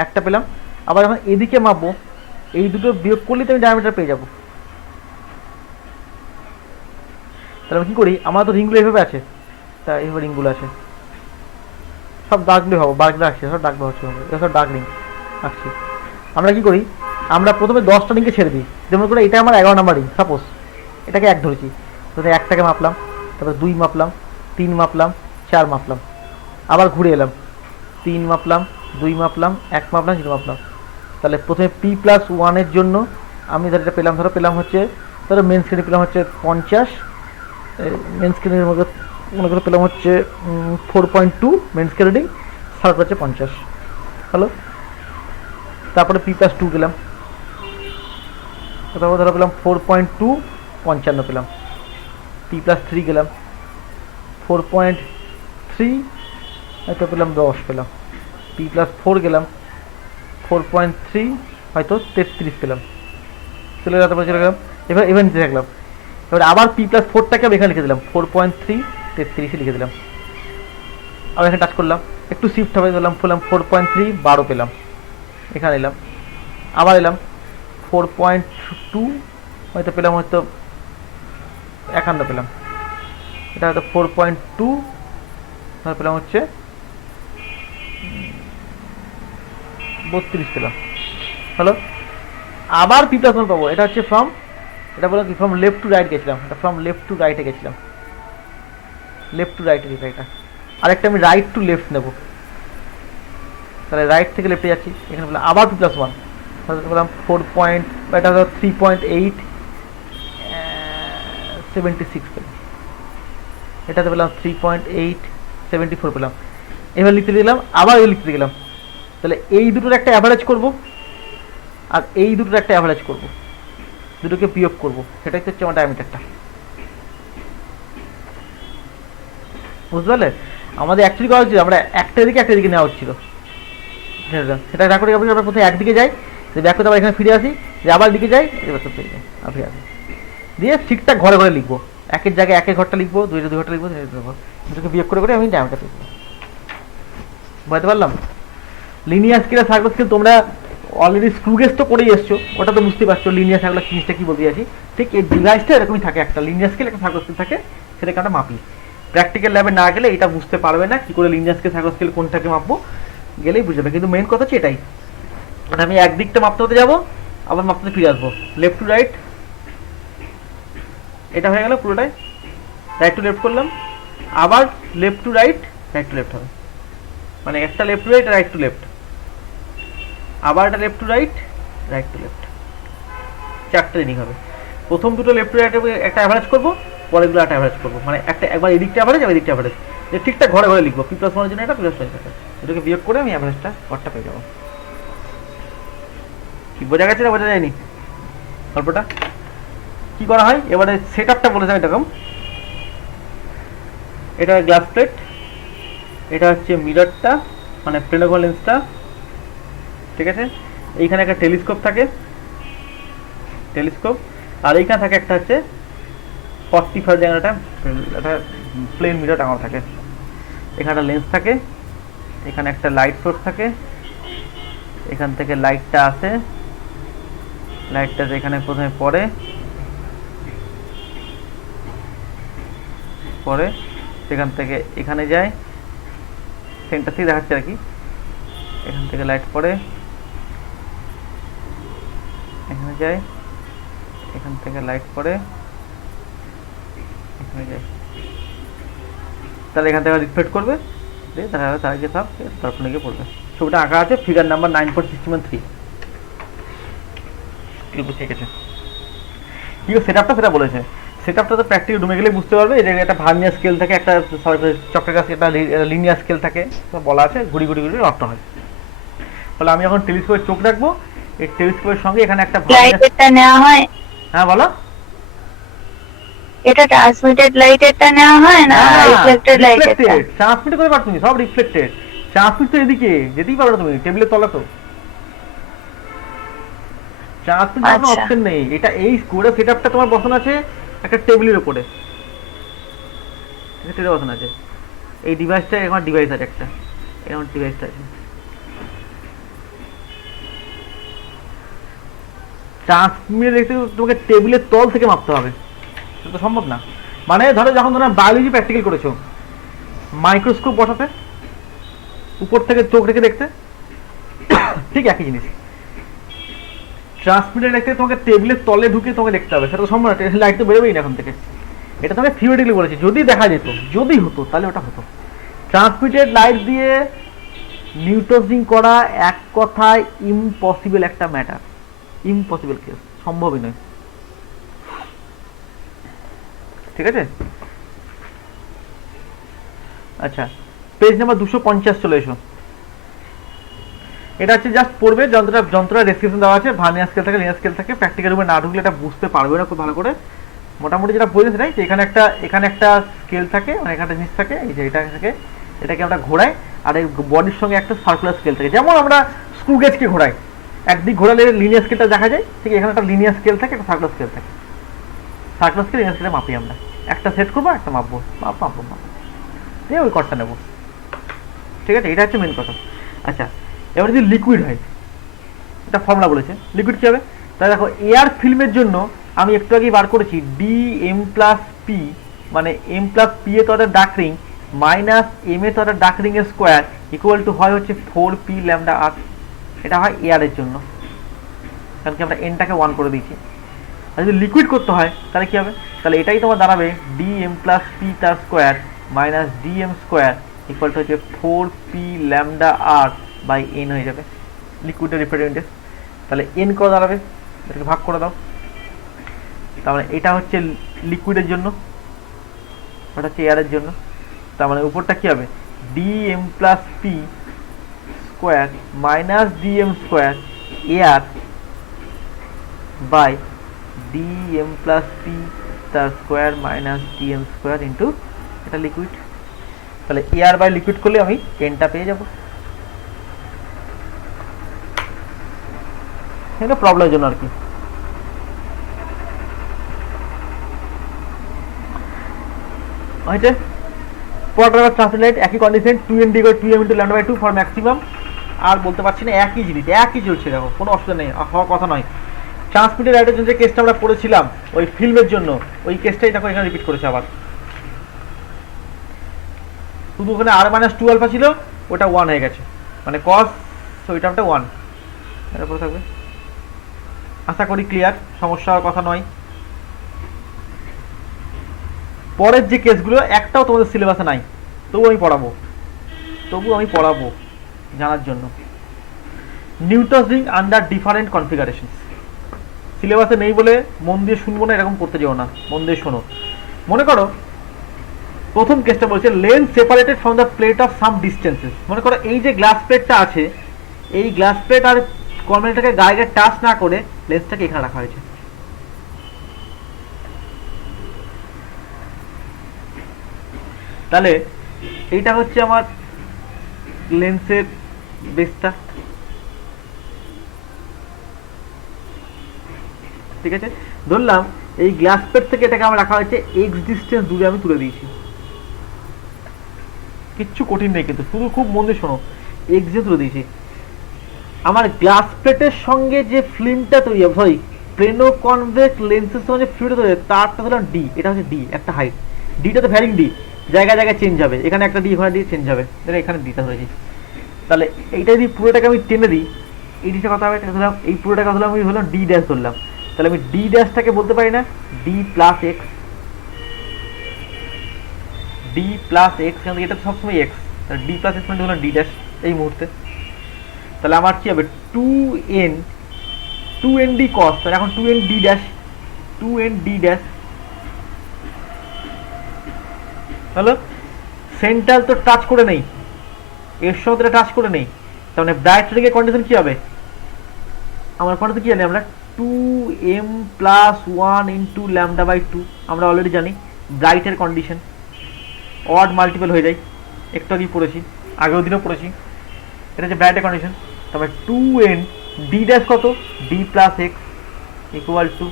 একটা পেলাম। আবার যখন এদিকে মাপবো এই দুটো বিয়োগ করলেই তো আমি ডায়ামিটার পেয়ে যাবো। তাহলে আমি কী করি, আমার তো রিংগুলো এইভাবে আছে, তা এইভাবে রিংগুলো আছে, সব ডার্কগুলো হবো, বার্কগুলো আসছে সব ডার্ক হচ্ছে, এটা সব ডার্ক রিং আসছে। আমরা কি করি, আমরা প্রথমে 10টা রিংকে ছেড়ে দিই, যেমন করে এটা আমার 11 নাম্বার রিং, সাপোজ এটাকে 1 ধরেছি, তাহলে 1টাকে মাপলাম, তারপর 2 মাপলাম, 3 মাপলাম, 4 মাপলাম, আবার ঘুরে এলাম, 3 মাপলাম, 2 মাপলাম, 1 মাপলাম, 0 মাপলাম। তাহলে প্রথমে P+1 এর জন্য আমি ধর এটা পেলাম, ধরো পেলাম হচ্ছে, ধরো মেন স্ক্রিনে পেলাম হচ্ছে 50, মেন স্ক্রিনের মধ্যে মনে করে পেলাম হচ্ছে 4.2 মেন স্কেল রিডিং, সার্চ হচ্ছে 50, হ্যালো। তারপরে P+2 পেলাম, তারপর ধরো পেলাম 4.2 55 পেলাম। P+3 গেলাম 4.3, হয়তো পেলাম 10 পেলাম। P+4 গেলাম 4.3, হয়তো 33 পেলাম, চলে তারপরে চলে গেলাম, এবার নিচে থাকলাম। এবার আবার P+4টাকে আমি এখানে লিখে দিলাম 4.3 33 লিখে দিলাম, আবার এখানে টাচ করলাম, একটু শিফট হবে, দিলাম পেলাম 4.3 12 পেলাম, এখানে এলাম, আবার এলাম 4.2, হয়তো পেলাম হয়তো 51 পেলাম, এটা হয়তো 4.2, তাহলে পেলাম হচ্ছে 32 পেলাম, হ্যালো। আবার P+1 পাবো, এটা হচ্ছে ফ্রম, এটা বললাম কি ফ্রম লেফট টু রাইট গেছিলাম, এটা ফ্রম লেফট টু রাইটে গেছিলাম, লেফট টু রাইটে দিই এটা। আরেকটা আমি রাইট টু লেফট নেব, তাহলে রাইট থেকে লেফটে যাচ্ছি, এখানে বললাম আবার P+1, বললাম 4 পয়েন্ট, এটা হলো 3.8 76 পেলাম, এটাতে পেলাম 3.8 74 পেলাম। এবার লিখতে দিলাম, আবার লিখতে গেলাম, তাহলে এই দুটোর একটা অ্যাভারেজ করব আর এই দুটোর একটা অ্যাভারেজ করব, দুটোকে বিয়োগ করব, সেটাই হচ্ছে আমার ডায়ামিটারটা, বুঝতে পারলে। আমাদের অ্যাকচুয়ালি করা হচ্ছিল, আমরা একটা দিকে নেওয়া হচ্ছিল, সেটা না করে আমরা প্রথমে একদিকে যাই, যে ব্যাক করতে আবার এখানে ফিরে আসি, যে আবার দিকে যাই, এবার তো ফিরে যাই, আর ফিরে আসি, দিয়ে ঠিকঠাক ঘরে ঘরে লিখবো, একের জায়গায় একের ঘরটা লিখবো, দুই ঘরটা লিখবো, দুটোকে বিয়োগ করে করে আমি ডায়ামিটার লিখবো, বুঝতে পারলাম। লিনিয়ার স্কেল আর সার্কেল স্কেল তোমরা অলরেডি স্ক্রু গেজ তো করেই এসছো, ওটা তো বুঝতে পারছো লিনিয়ার সার্কেল জিনিসটা কি বলতে আছি। ঠিক এই ডিভাইসটা এরকমই থাকে, একটা লিনিয়ার স্কেল একটা সার্কেল স্কেল থাকে, সেটাকে আমরা মাপি। প্র্যাকটিক্যাল ল্যাবে না গেলে এটা বুঝতে পারবে না কি করে লিনিয়ার স্কেল সার্কেল স্কেল কোনটাকে মাপবো, গেলেই বুঝে যাবে। কিন্তু মেন কথা হচ্ছে এটাই, মানে আমি একদিকটা মাপতে হতে যাবো, আবার মাপতে ফিরে আসবো, লেফট টু রাইট, এটা হয়ে গেল পুরোটাই, রাইট টু লেফট করলাম, আবার left to right, right to left হবে, মানে একটা left to right, right to left, আবার একটা left to right, right to left, 4টে রিডিং হবে। প্রথম দুটো লেফট টু রাইট একটা অ্যাভারেজ করবো, পরেরগুলো একটা অ্যাভারেজ করবো, মানে একটা একবার এদিকটা অ্যাভারেজ, আবার এদিকটা অ্যাভারেজ, যে ঠিকঠাক ঘরে ঘরে লিখবো। P+1 এর জন্য এটা, P+1 এটাকে বিয়োগ করে আমি অ্যাভারেজটা ঘরটা পেয়ে যাবো। কি বোঝা গেছে না বোঝা যায়নি গল্পটা? কি করা হয় এবারে সেটআপটা বলেছে এরকম, এটা গ্লাস প্লেট, এটা হচ্ছে মিররটা মানে প্লেনোগন লেন্সটা, ঠিক আছে। এইখানে একটা টেলিস্কোপ থাকে, টেলিস্কোপ, আর এইখানে থাকে একটা হচ্ছে 45 জায়গাটা একটা প্লেন মিরর টাঙানো থাকে, এখানে একটা লেন্স থাকে, এখানে একটা লাইট সোর্স থাকে, এখান থেকে লাইটটা আসে, লাইটটা এখানে প্রথমে পড়ে, পরে সেখান থেকে এখানে যায়, সেন্টার থেকে দেখাচ্ছে আর কি, এখান থেকে লাইট পড়ে এখানে যায়, এখান থেকে লাইট পড়ে এখানে যায়, তাহলে এখান থেকে রিফ্লেক্ট করবে, দেখা যাবে তারা গিয়ে সব দর্পণে গিয়ে পড়বে। ছবিটা আঁকা আছে ফিগার নাম্বার 9.61 ঠিক আছে। কি সেটআপটা সেটা বলেছে, সেটআপটা তো প্র্যাকটিক্যাল রুমে গেলে বুঝতে পারবে। এটা একটা ভার্নিয়ার স্কেল থাকে, একটা চক্রের কাছে একটা লিনিয়ার স্কেল থাকে, সব বলা আছে, ঘুরি ঘুরি ঘুরি রপ্ত হয়। তাহলে আমি যখন টেলিস্কোপে চোখ রাখবো, এই টেলিস্কোপের সঙ্গে এখানে একটা লাইটেরটা নেওয়া হয়, হ্যাঁ বলো, এটা ট্রান্সমিটেড লাইটেরটা নেওয়া হয় না রিফ্লেক্টেড লাইটেরটা? ট্রান্সমিট করে পারো তুমি, সব রিফ্লেক্টেড। ট্রান্সমিট তো এদিকে যেতেই পারো না তুমি, টেবিলের তলা তো, ট্রান্সমিট কোনো অপশন নেই। এটা এই স্কোয়ার সেটআপটা তোমার বসানো আছে একটা টেবিলের উপরে, এটা টেবিলে বসানো আছে। এই ডিভাইসটা আমার ডিভাইস আছে একটা, এরকম ডিভাইসটা আছে। ট্রান্সমিট দেখতে তোমাকে টেবিলের তল থেকে মাপতে হবে, সেটা তো সম্ভব না। মানে ধরো যখন তোমরা বায়োলজি প্র্যাকটিক্যাল করেছো, মাইক্রোস্কোপ বসাতে, উপর থেকে চোখ রেখে দেখতে, ঠিক একই জিনিস। ট্রান্সমিটার দেখতে তোমাকে টেবিলের তলে ঢুকে তোমাকে দেখতে হবে, সেটা তো সম্ভব না, লাইট তো বেরোবেই না এখন থেকে। এটা তোমাকে থিওরিটিক্যালি বলেছি, যদি দেখা যেত, যদি হতো তাহলে ওটা হতো। ট্রান্সমিটেড লাইট দিয়ে নিউট্রোজিং করা এক কথায় ইম্পসিবল একটা ম্যাটার, ইম্পসিবল কেস, সম্ভবই নয়, ঠিক আছে। আচ্ছা, পেজ নাম্বার 250 চলে এসো। এটা হচ্ছে জাস্ট পড়বে, যন্ত্রটা ডেসক্রিপশন দেওয়া আছে, ভার্নিয়ার স্কেল থাকে, লিনিয়ার স্কেল থাকে। প্র্যাকটিক্যাল রুমে না ঢুকলে এটা বুঝতে পারবে না খুব ভালো করে। মোটামুটি যেটা বলছে সেটাই, এখানে একটা স্কেল থাকে, মানে এখানে জিনিস থাকে, এই যে এটা থাকে, এটাকে আমরা ঘোরাই, আর এই বডির সঙ্গে একটা সার্কুলার স্কেল থাকে, যেমন আমরা স্ক্রু গেজকে ঘোরাই, একদিক ঘোরালে লিনিয়ার স্কেলটা দেখা যায়, ঠিক এখানে একটা লিনিয়ার স্কেল থাকে, একটা সার্কুলার স্কেল থাকে। সার্কুলার স্কেল লিনিয়ার স্কেলে মাপি আমরা, একটা সেট করবো, একটা মাপবো, মাপবো দিয়ে ওই কটটা নেবো, ঠিক আছে। এটা হচ্ছে মেন কথা। আচ্ছা, এবার যদি লিকুইড হয়, এটা ফর্মুলা বলেছে, লিকুইড কি হবে, তাহলে দেখো এয়ার ফিল্মের জন্য আমি একটু আগেই বার করেছি dm+p, মানে m+p এ তো একটা ডার্ক রিং মাইনাস m এ তো একটা ডার্ক রিং এর স্কোয়ার ইকুয়াল টু হয় হচ্ছে 4p λr। এটা হয় এয়ারের জন্য, কারণ কি আমরা nটাকে 1 করে দিয়েছি। আর যদি লিকুইড করতে হয় তাহলে কি হবে, তাহলে এটাই তোমার দাঁড়াবে dm+p তার square minus dm square equal to হচ্ছে 4p λr বাই n হয়ে যাবে লিকুইডের রিপ্রেজেন্টেটিভ। তাহলে n করে দাঁড়াবে, এটাকে ভাগ করে দাও, তার মানে এটা হচ্ছে লিকুইডের জন্য, ওটা হচ্ছে এয়ারের জন্য। তার মানে উপরটা কি হবে, dm+p square minus dm square r by dm+p তার square minus dm square into এটা লিকুইড। তাহলে এয়ার বাই লিকুইড করলে আমি nটা পেয়ে যাবো। এটা প্রবলেমের জন্য আর কি। হয়েছে পড়াটা ট্রান্সলেট একই condition 2n divide 2m into lambda by 2 for maximum. আর বলতে পারছি না, একই জিনিস, একই চলছে, দেখো কোনো অসুবিধা নেই, হওয়ার কথা নয়। ট্রান্সমিটেড লাইটের জন্য যে কেসটা আমরা পড়েছিলাম ওই ফিল্মের জন্য, ওই কেসটাই দেখো এখানে রিপিট করেছে আবার, শুধু ওখানে r-2 আলফা ছিল, ওটা 1 হয়ে গেছে, মানে cos, তো ওই টার্মটা 1 এটা পড়ে থাকবে। আশা করি ক্লিয়ার, সমস্যা হওয়ার কথা নয়। পরের যে কেসগুলো একটাও তোমাদের সিলেবাসে নাই, তবু আমি পড়াবো জানার জন্য। Newton's ring under different configuration, সিলেবাসে নেই বলে মন দিয়ে শুনবো না, এরকম করতে যাও না, মন দিয়ে শোনো। মনে করো প্রথম কেসটা বলছে lens separated from the plate of some distances. মনে করো এই যে গ্লাস প্লেটটা আছে, এই গ্লাস প্লেট আর কর্নেলটাকে গায়ে টাচ না করে লেন্সটাকে এখানে রাখা হয়েছে, তাহলে এইটা হচ্ছে আমার লেন্সের বেসটা, ঠিক আছে। ধরলাম এই গ্লাস প্লেট থেকে এটাকে আমার রাখা হয়েছে এক্স ডিস্টেন্স দূরে, আমি তুলে দিয়েছি, কিচ্ছু কঠিন নেই কিন্তু, শুধু খুব মন দিয়ে শোনো, এক্স দিয়ে তুলে দিয়েছি। আমার গ্লাস প্লেটের সঙ্গে যে ফিল্মটা তৈরি হবে, সরি প্লেনো কনভেক্স লেন্সের সঙ্গে যে ফিল্মটা তৈরি হবে তারটা ধরলাম ডি, এটা হচ্ছে ডি একটা হাইট, ডিটা তো ভ্যারিং ডি, জায়গায় জায়গায় চেঞ্জ হবে, এখানে একটা ডি ওখানে ডি চেঞ্জ হবে, এটা এখানে ডিটা ধরেছি। তাহলে এইটা যদি পুরোটাকে আমি টেনে দিই, এই ডিটা কথা হবে, ধরলাম এই পুরোটাকে ধরলাম আমি ধরলাম ডি ড্যাশ ধরলাম, তাহলে আমি ডি ড্যাশটাকে বলতে পারি না D plus x, D plus x, কারণ এটা তো সবসময় এক্স, তাহলে ডি প্লাস এক্স মানে ধরলাম ডি ড্যাশ এই মুহূর্তে। তাহলে আমার কি হবে টু এন ডি কস, তাহলে এখন টু এন ডি ড্যাশ হলো। সেন্টার তো টাচ করে নেই, এর সঙ্গে টাচ করে নেই, তার মানে ব্রাইট রিং এর কন্ডিশন কি হবে, আমার কন্ডিশন কি জানি আমরা, two M plus one into lambda by two, আমরা অলরেডি জানি ব্রাইটের কন্ডিশন, অড মাল্টিপল হয়ে যায়, একটু আগেই পড়েছি, আগের দিনও পড়েছি, এটা হচ্ছে ব্রাইটের কন্ডিশন। তারপরে টু এন ডি ড্যাশ কত, d plus x equal to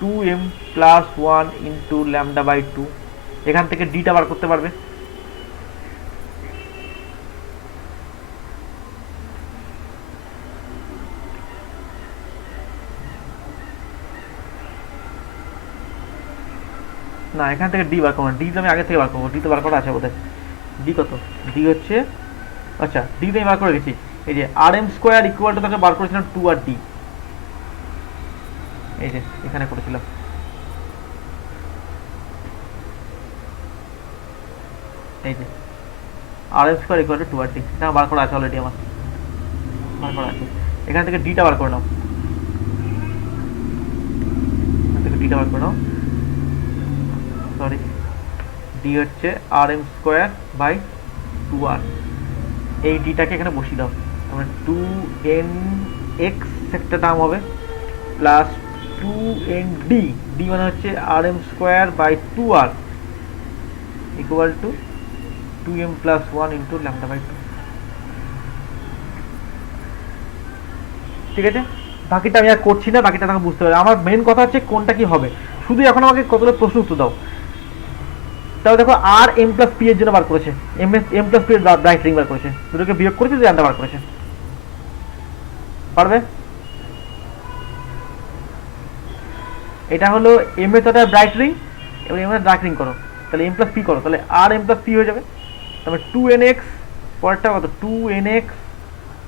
two M plus one into lambda by two, এখান থেকে ডিটা বার করতে পারবে। না এখান থেকে ডি বার করবো, ডি তো আমি আগে থেকে বার করবো, ডি তো বার করা আছে বোধহয়, ডি কত, ডি হচ্ছে, আচ্ছা ডি তো আমি বার করে রেখেছি, এই যে r M square equal to তাকে বার করেছিলাম টু আর ডি, এই যে এখানে করেছিলাম, এই যে r M square equal to two R d, এটা বার করা আছে অলরেডি, আমার বার করা আছে। এখান থেকে ডিটা বার করে নাও, এখান থেকে ডিটা বার করে নাও, সরি ডি হচ্ছে আর M square by two R, এই ডিটাকে এখানে বসিয়ে দাও, তাহলে টু এন এক্স একটা দাম হবে plus two n d, d মানে হচ্ছে আর M square by two r equal to two M plus one into lambda by two, ঠিক আছে। বাকিটা আমি আর করছি না, বাকিটা আমাকে বুঝতে পারবে, আমার মেন কথা হচ্ছে কোনটা কি হবে, শুধু এখন আমাকে কতগুলো প্রশ্ন উত্তর দাও। তাহলে দেখো আর এম প্লাস পি এর জন্য বার করেছে, এম প্লাস পি এর ব্রাইট রিং বার করেছে, দুটোকে বিয়োগ করেছে, দুই আনটা বার করেছে, পারবে। এটা হলো এম এর তটা ব্রাইট রিং এবং এম এর ডার্ক রিং করো, তাহলে এম প্লাস পি করো, তাহলে আর এম প্লাস পি হয়ে যাবে, তারপরে টু এন এক্স, পরেরটা কত two n x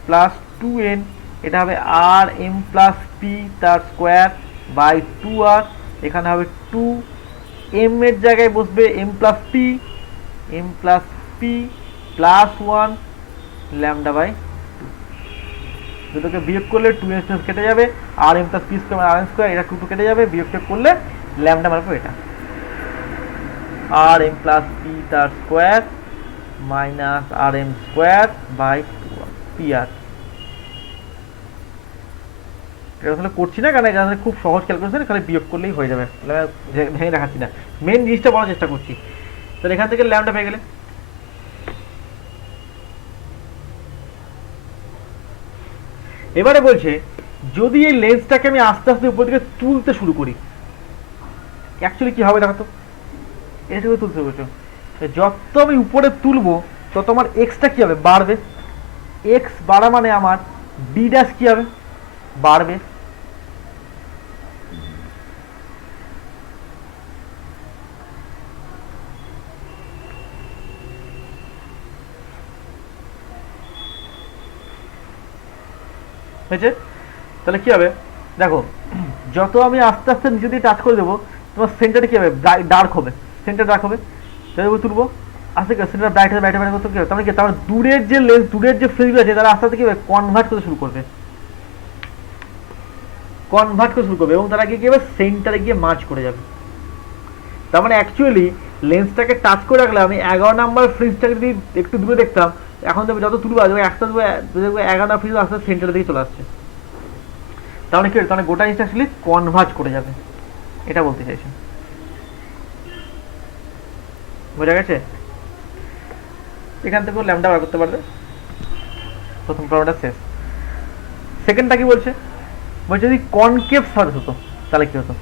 plus two n, এটা হবে আর এম প্লাস পি তার স্কোয়ার বাই টু আর, এখানে হবে টু এম এর জায়গায় বসবে m plus p plus one lambda by two, দুটোকে বিয়োগ করলে টু এন স্কোয়ার কেটে যাবে, r m plus p square r M square, এটা টু টু কেটে যাবে, বিয়োগ করলে ল্যামডা মারবে এটা, আর এম প্লাস পি তার square minus R M square by P R. এটা আসলে করছি না কারণ এটা খুব সহজ ক্যালকুলেশন, খালি বিয়োগ করলেই হয়ে যাবে, ভেঙে দেখাচ্ছি না, মেন জিনিসটা বলার চেষ্টা করছি। তাহলে এখান থেকে ল্যামডা পেয়ে গেলে, এবারে বলছে যদি এই লেন্সটাকে আমি আস্তে আস্তে উপর দিকে তুলতে শুরু করি, অ্যাকচুয়ালি কি হবে দেখো তো, এটা তুলতে বলছো, যত আমি উপরে তুলবো তত আমার এক্সটা কি হবে, বাড়বে, এক্স বাড়া মানে আমার ডি ড্যাশ কি হবে, বাড়বে, হয়েছে। তাহলে কি হবে দেখো, যত আমি আস্তে আস্তে নিচে দিয়ে টাচ করে দেবো তোমার সেন্টারে কি হবে, ডার্ক হবে, সেন্টার ডার্ক হবে, তাহলে তুলবো আস্তে করে সেন্টার ব্রাইট হবে, ব্রাইট হবে করতে কি হবে, তাহলে কি, তাহলে দূরের যে লেন্স, দূরের যে ফিল্ড আছে তারা আস্তে আস্তে কি হবে, কনভার্ট করতে শুরু করবে, এবং তারা কি হবে সেন্টারে গিয়ে মার্চ করে যাবে। তার মানে অ্যাকচুয়ালি লেন্সটাকে টাচ করে রাখলে আমি 11 নাম্বার ফ্রিজটাকে যদি একটু দূরে দেখতাম, এখন তুমি যত তুলবা একটা 11 নাম্বার ফ্রিজ আস্তে সেন্টারের দিকে চলে আসছে, তাহলে কি, তাহলে গোটা জিনিসটা অ্যাকচুয়ালি কনভার্জ করে যাবে, এটা বলতে চাইছি, বোঝা গেছে। এখান থেকেও ল্যামডা বার করতে পারবে। প্রথম প্রবলেমটা শেষ। সেকেন্ডটা কি বলছে, বলছে যদি কনকেভ সারফেস হতো তাহলে কি হতো।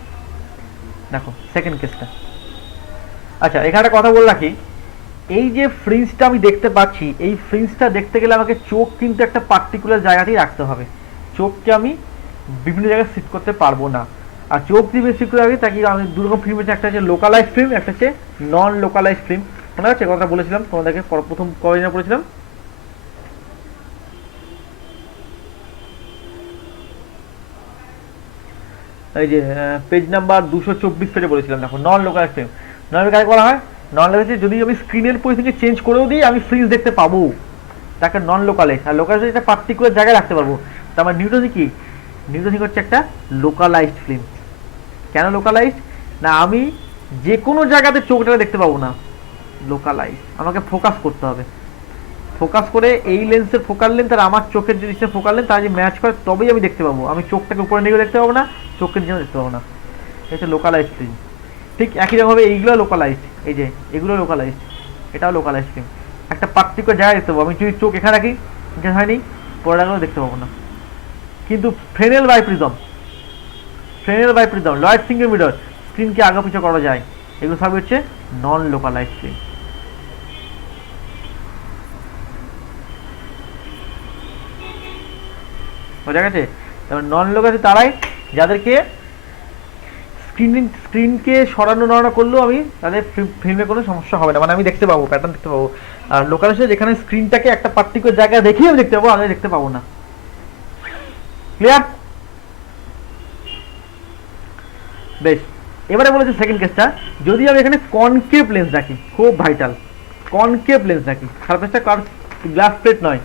দেখো সেকেন্ড কেসটা। আচ্ছা এখানে একটা কথা বলে রাখি, এই যে ফ্রিঞ্জটা আমি দেখতে পাচ্ছি, এই ফ্রিঞ্জটা দেখতে গেলে আমাকে চোখ কিন্তু একটা পার্টিকুলার জায়গাতেই রাখতে হবে। চোখকে আমি বিভিন্ন জায়গায় শিফট করতে পারবো না। আর চোখ দিয়ে শিফট করে রাখি তাকে আমি দুরকম ফিল্ম হচ্ছে, একটা হচ্ছে লোকালাইজ ফিল্ম, একটা হচ্ছে নন লোকালাইজ ফিল্ম। মনে হচ্ছে কথা বলেছিলাম তোমাদেরকে প্রথম কদিনে পড়েছিলাম। এই যে পেজ নাম্বার 224 পেজে বলেছিলাম। দেখো নন লোকালাইজ ফিল্ম, নন লোকালাইজ বলা হয়, নন লোকালাইজ যদি আমি স্ক্রিনের পজিশনকে চেঞ্জ করেও দিই আমি ফ্রিজ দেখতে পাবো, তাকে নন লোকালাইজ। আর লোকালাইজ একটা পার্টিকুলার জায়গায় রাখতে পারবো। তার মানে নিউটনিক কি, নিউটনিক হচ্ছে একটা লোকালাইজড ফিল্ম। কেন লোকালাইজড না, আমি যে কোনো জায়গাতে চোখটা দেখতে পাবো না, লোকালাইজ। আমাকে ফোকাস করতে হবে, ফোকাস করে এই লেন্সের ফোকাল লেন্থ আর আমার চোখের যে জিনিসটা ফোকাল লেন্থ তার যে ম্যাচ করে তবেই আমি দেখতে পাবো। আমি চোখটাকে উপরে নিয়ে দেখতে পাবো না, চোখের জন্য দেখতে পাবো না। এটা হচ্ছে লোকালাইজড ফিল্ম। ঠিক একই রকমভাবে এইগুলো লোকালাইজড, এই যে এগুলো লোকালাইজড, এটাও লোকালাইজড ফিল্ম। একটা পার্টিকুলার জায়গায় দেখতে পাবো। আমি যদি চোখ এখানে রাখি যে হয়নি, পরেরগুলো দেখতে পাবো না। কিন্তু Fresnel biprism, Fresnel biprism, Lloyd single mirror, স্ক্রিনকে আগে পিছু করা যায়, এগুলো সব হচ্ছে নন লোকালাইজড ফিল্ম। বোঝা গেছে? নন লোকালাইজড তারাই যাদেরকে স্ক্রিনকে সরানো নড়ানো করলেও আমি তাদের ফিল্মে কোনো সমস্যা হবে না, মানে আমি দেখতে পাবো, প্যাটার্ন দেখতে পাবো। আর লোকালাইজড যেখানে স্ক্রিনটাকে একটা পার্টিকুলার জায়গায় দেখেই আমি দেখতে পাবো, আমি দেখতে পাবো না। ক্লিয়ার? বেশ, এবারে বলেছে সেকেন্ড কেসটা, যদি আমি এখানে কনকেভ লেন্স রাখি, খুব ভাইটাল, কনকেভ লেন্স রাখি, সারফেসটা গ্লাস প্লেট নয়,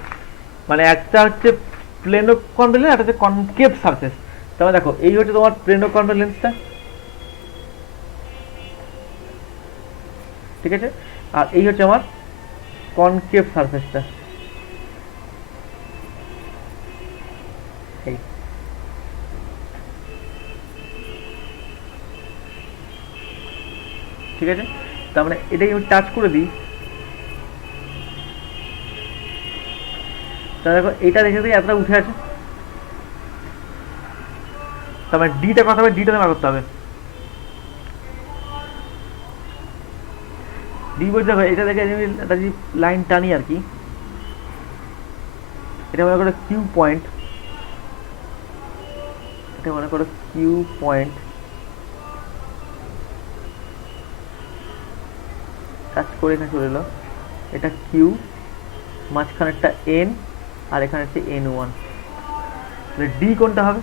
মানে একটা হচ্ছে প্লেনো কনকেভ লেন্স, একটা হচ্ছে কনকেভ সারফেস। তাহলে দেখো এই হচ্ছে তোমার প্লেনো কনকেভ লেন্সটা, ঠিক আছে? আর এই হচ্ছে আমার কনকেভ সারফেসটা, এই ঠিক আছে? তার মানে এটাকে আমি টাচ করে দিই, তাহলে দেখো এটা দেখে দিই এতটা উঠে আছে। তার মানে ডিটা কথা হবে, ডিটা বার করতে হবে। ডি বলতে হবে এটা দেখে একটা যদি লাইন টানি আর কি, এটা মনে করো কিউ পয়েন্ট, এটা মনে করো কিউ পয়েন্ট, টাচ করে এখানে চলে এলো, এটা কিউ, মাঝখানে একটা এন, আর এখানে একটা N1। তাহলে ডি কোনটা হবে?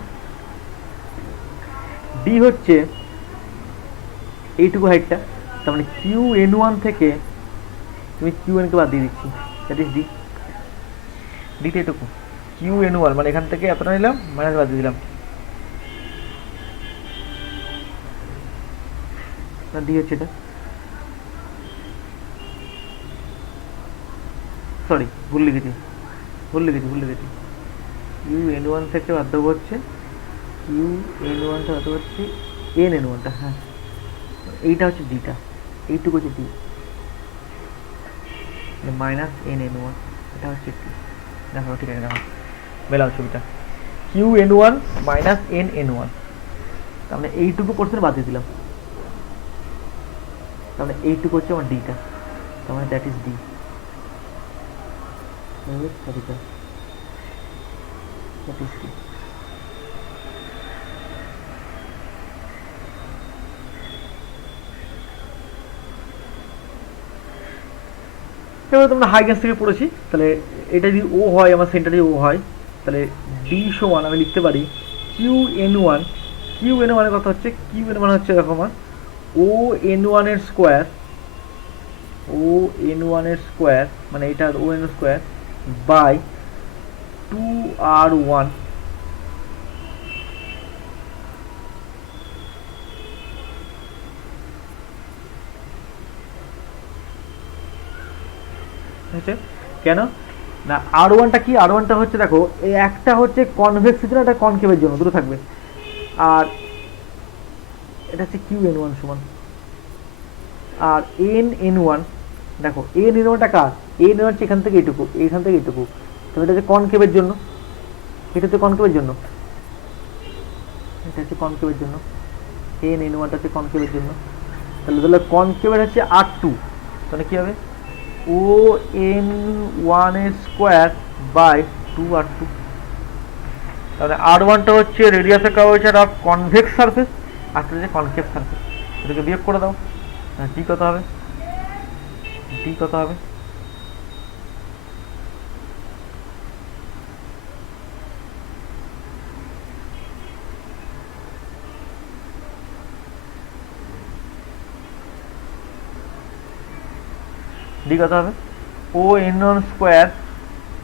ডি হচ্ছে এইটুকু হাইটটা। তার মানে কিউ N1 থেকে তুমি কিউ এনকে বাদ দিয়ে দিচ্ছি, দ্যাট ইজ ডি। ডিতে এটুকু কিউ N1, মানে এখান থেকে এতটা নিলাম, মাইনাস বাদ দিয়ে দিলাম, ডি হচ্ছে এটা। সরি ভুল লিখেছি, কিউ N1 থেকে বাদ দেবো হচ্ছে, কিউ N1টা বাদ দেবো হচ্ছে N1টা, হ্যাঁ এইটা হচ্ছে ডিটা, এইটুকু হচ্ছে ডি, মাইনাস N1, এটা হচ্ছে ডি। দেখো ঠিক আছে, দেখো মেলাও ছবিটা, কিউ N1 মাইনাস N1, তার মানে এইটুকু পোর্শন বাদ দিয়ে দিলাম, তার মানে এইটুকু হচ্ছে আমার ডিটা, তার মানে দ্যাট ইজ ডি। এবার তোমরা হাইগেন্স থেকে পড়েছি, তাহলে এটা যদি ও হয়, আমার সেন্টার যদি ও হয়, তাহলে ডি সমান আমি লিখতে পারি কিউ N1, কিউ N1 এর কথা হচ্ছে, কিউ N1 হচ্ছে দেখো আমার ও N1 এর স্কোয়ার, ও N1 এর স্কোয়ার, মানে এটা ও N স্কোয়ার বাই 2R1, কেন না R1টা কি, R1টা হচ্ছে দেখো এই একটা হচ্ছে কনভেক্সের জন্য, একটা কনকেভের জন্য, দুটো থাকবে। আর এটা হচ্ছে কিউ N1 সমান, আর N N1, দেখো N N1টা কার, এন হচ্ছে এখান থেকে এইটুকু, এইখান থেকে এইটুকু, তো এটা হচ্ছে কনকেভের জন্য, এটা হচ্ছে কনকেভের জন্য, এটা হচ্ছে কনকেভের জন্য, এন এন ওয়ানটা হচ্ছে কনকেভের জন্য। তাহলে কনকেভের হচ্ছে R2, তাহলে কি হবে ও এন ওয়ান এর স্কোয়ার বাই 2R2। তাহলে R1টা হচ্ছে রেডিয়াসের কার্ভেচার অফ কনভেক্স সারফেস, আর হচ্ছে কনকেভ সারফেস। এটাকে বিয়োগ করে দাও, ডি কত হবে, ডি কত হবে, ডি কত হবে ও এন ওয়ান স্কোয়ার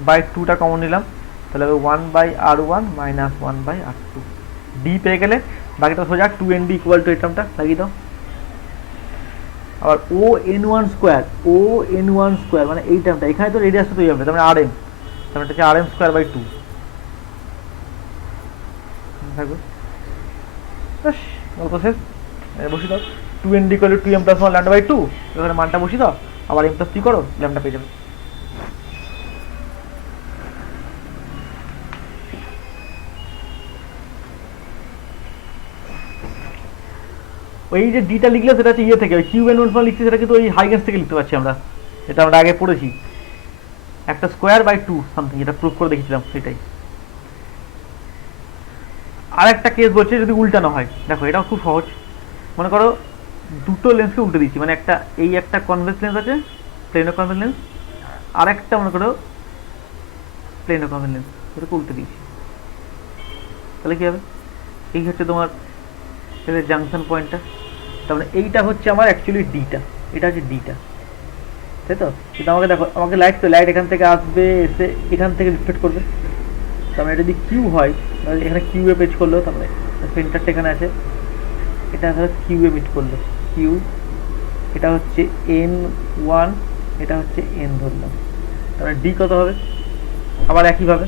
বাই 2টা কমন নিলাম, তাহলে হবে 1/R1 মাইনাস 1/R2। ডি পেয়ে গেলে বাকিটা সোজা 2ND ইকুয়াল টু এই টার্মটা লাগিয়ে দাও। আবার ও এন ওয়ান স্কোয়ার, ও এন ওয়ান স্কোয়ার মানে এই টার্মটা, এখানে তো রেডিয়াসটা তৈরি হবে, তার মানে RM, তার মানে হচ্ছে RM স্কোয়ার বাই 2 থাকবে। বাস গল্প শেষ, বসিয়ে দাও 2ND equal to 2m plus 1 lambda by 2, এখানে মানটা বসিয়ে দাও, আবার m প্লাস 3 করো, ল্যাম্ডা পেয়ে যাবে। ওই যে ডিটা লিখলে সেটা হচ্ছে ইয়ে থেকে, ওই কিউব এন ওয়ান লিখছি সেটা কিন্তু ওই হাইগেন্স থেকে লিখতে পারছি আমরা, এটা আমরা আগে পড়েছি, একটা স্কোয়ার বাই 2 সামথিং, এটা প্রুফ করে দেখেছিলাম সেটাই। আর একটা কেস বলছে যদি উল্টানো হয়, দেখো এটাও খুব সহজ। মনে করো দুটো লেন্সকে উল্টে দিচ্ছি, মানে একটা এই একটা কনভেক্স লেন্স আছে, প্লেনো কনভেক্স লেন্স, আর একটা মনে করো প্লেনো কনভেক্স লেন্স, এটাকে উল্টে দিয়েছি, তাহলে কি হবে, এই হচ্ছে তোমার জাংশন পয়েন্টটা, তার মানে এইটা হচ্ছে আমার অ্যাকচুয়ালি ডিটা, এটা হচ্ছে ডিটা, তাই তো। কিন্তু আমাকে দেখো, আমাকে লাইট তো লাইট এখান থেকে আসবে, এসে এখান থেকে রিফ্লেক্ট করবে, তার মানে এটা যদি কিউ হয়, তাহলে এখানে কিউ এ পেজ করলো, তার মানে সেন্টারটা এখানে আছে, এটা ধরো কিউ এ মিট করলো, কিউ, এটা হচ্ছে N1, এটা হচ্ছে N ধরলাম, তার মানে ডি কত হবে, আবার একইভাবে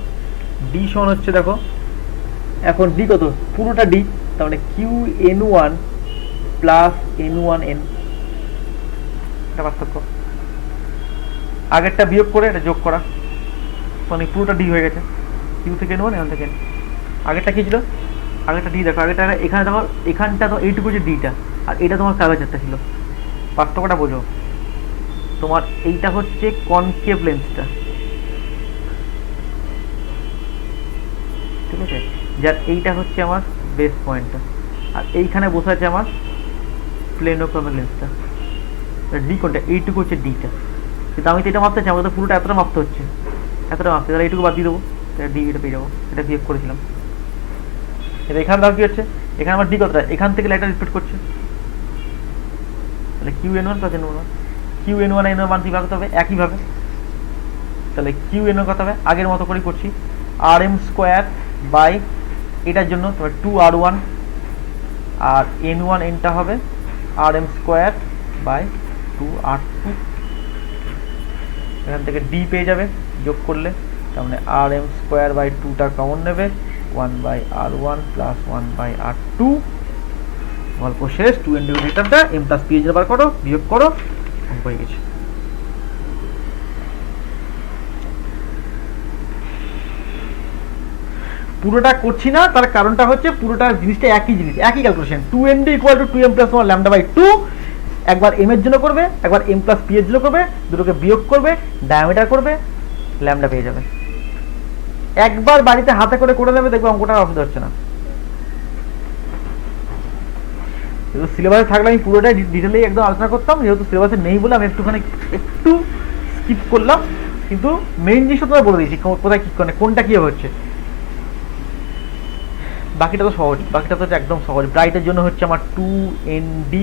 ডি সমান হচ্ছে, দেখো এখন ডি কত, পুরোটা ডি, তার মানে কিউ N1 প্লাস N1N, এটা পার্থক্য, আগেরটা বিয়োগ করে এটা যোগ করা, মানে পুরোটা ডি হয়ে গেছে, কিউ থেকে N1 N থেকে N। আগেরটা কি ছিল, আগেরটা ডি, দেখো আগেরটা এখানে দেখো, এখানটা তো এইটুকু যে ডিটা, আর এটা তোমার কাগজেরটা ছিল, পার্থক্যটা বোঝো। তোমার এইটা হচ্ছে কনকেভ লেন্সটা, ঠিক আছে, যার এইটা হচ্ছে আমার বেস পয়েন্টটা, আর এইখানে বসে আছে আমার প্লেনো কনকেভ লেন্সটা, ডি কোনটা, এইটুকু হচ্ছে ডিটা, কিন্তু আমি তো এটা মাপতে চাই, আমাকে তো পুরোটা এতটা মাপতে হচ্ছে, এতটা মাপতে, তাহলে এইটুকু বাদ দিয়ে দেবো, তাহলে ডি এটা পেয়ে যাবো, এটা বিয়োগ করেছিলাম। এটা এখানে দাও কি হচ্ছে, এখানে আমার ডি কতটা, এখান থেকে লাইটটা রিপিট করছে, তাহলে q n one plus n one, q n one n one মান কীভাবে হবে একইভাবে, তাহলে কিউ এন ওয়ান কত হবে, আগের মতো করেই করছি, আর এম স্কোয়ার বাই এটার জন্য তোমার 2R1, আর এন ওয়ান এনটা হবে আর এম স্কোয়ার বাই 2R2, এখান থেকে ডি পেয়ে যাবে যোগ করলে, তার মানে আর এম স্কোয়ার বাই 2টা কমন নেবে, 1/R1 প্লাস 1/R2, গল্প শেষ। 2 ইন্ডিকেটরটা এম প্লাস পি বার করো, বিয়োগ করো, অঙ্ক হয়ে গেছে। পুরোটা করছি না, তার কারণটা হচ্ছে পুরোটা জিনিসটা একই জিনিস, একই calculation, 2ND equal to 2m plus 1 lambda by 2, একবার এম এর জন্য করবে, একবার এম প্লাস পি এর জন্য করবে, দুটোকে বিয়োগ করবে, ডায়ামিটার করবে, ল্যাম্ডা পেয়ে যাবে। একবার বাড়িতে হাতে করে নেবে, দেখবে অঙ্কটা অসুবিধা হচ্ছে না। সিলেবাসে থাকলে আমি পুরোটাই ডিটেলেই একদম আলোচনা করতাম, যেহেতু সিলেবাসে নেই বলে আমি একটুখানি একটু স্কিপ করলাম, কিন্তু মেইন জিনিসটা তোমরা বলে দিয়েছি কোথায় কি মানে কোনটা কি হচ্ছে, বাকিটা তো সহজ, বাকিটা তো একদম সহজ। ব্রাইটের জন্য হচ্ছে আমার 2ND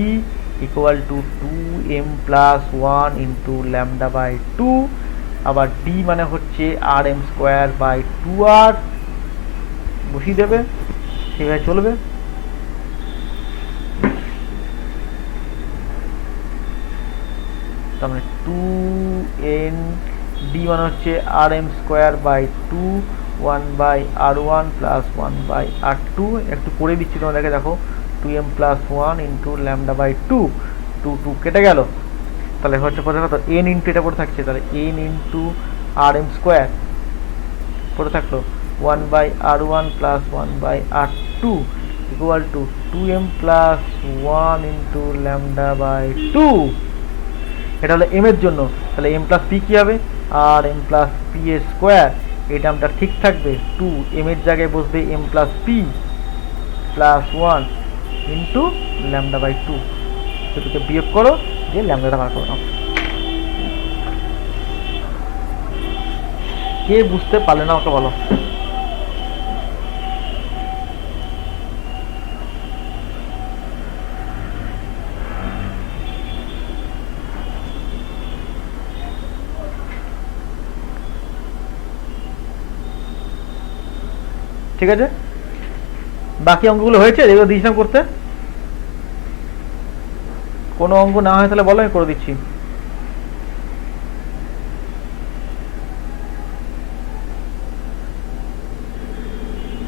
equal to 2m plus 1 into lambda by 2, আবার ডি মানে হচ্ছে আর এম স্কোয়ার বাই 2R, বসিয়ে দেবে, সেভাবে চলবে। তার মানে 2ND মানে হচ্ছে আর M square by 2, 1/R1 plus 1/R2, একটু করে দিচ্ছি তোমাদেরকে, দেখো 2m plus 1 into lambda by 2, 2 2 কেটে গেল, তাহলে হচ্ছে পড়ে কত n ইন্টু এটা পড়ে থাকছে, তাহলে n into r M square পড়ে থাকলো 1/r1 plus 1/r2 equal to 2m plus 1 into lambda by 2। এটা হলো m এর জন্য, তাহলে m প্লাস p কি হবে, আর m প্লাস p এর স্কোয়ার, এই টার্মটা ঠিক থাকবে, 2 m এর জায়গায় বসবে m plus p plus 1 into lambda by 2। দুটোকে বিয়োগ করো, দিয়ে ল্যামডাটা বার করে নাও। কে বুঝতে পারলে না আমাকে বলো। ঠিক আছে, বাকি অঙ্কগুলো হয়েছে, যেগুলো দিয়েছিলাম করতে। কোনো অঙ্ক না হয় তাহলে বলো, আমি করে দিচ্ছি।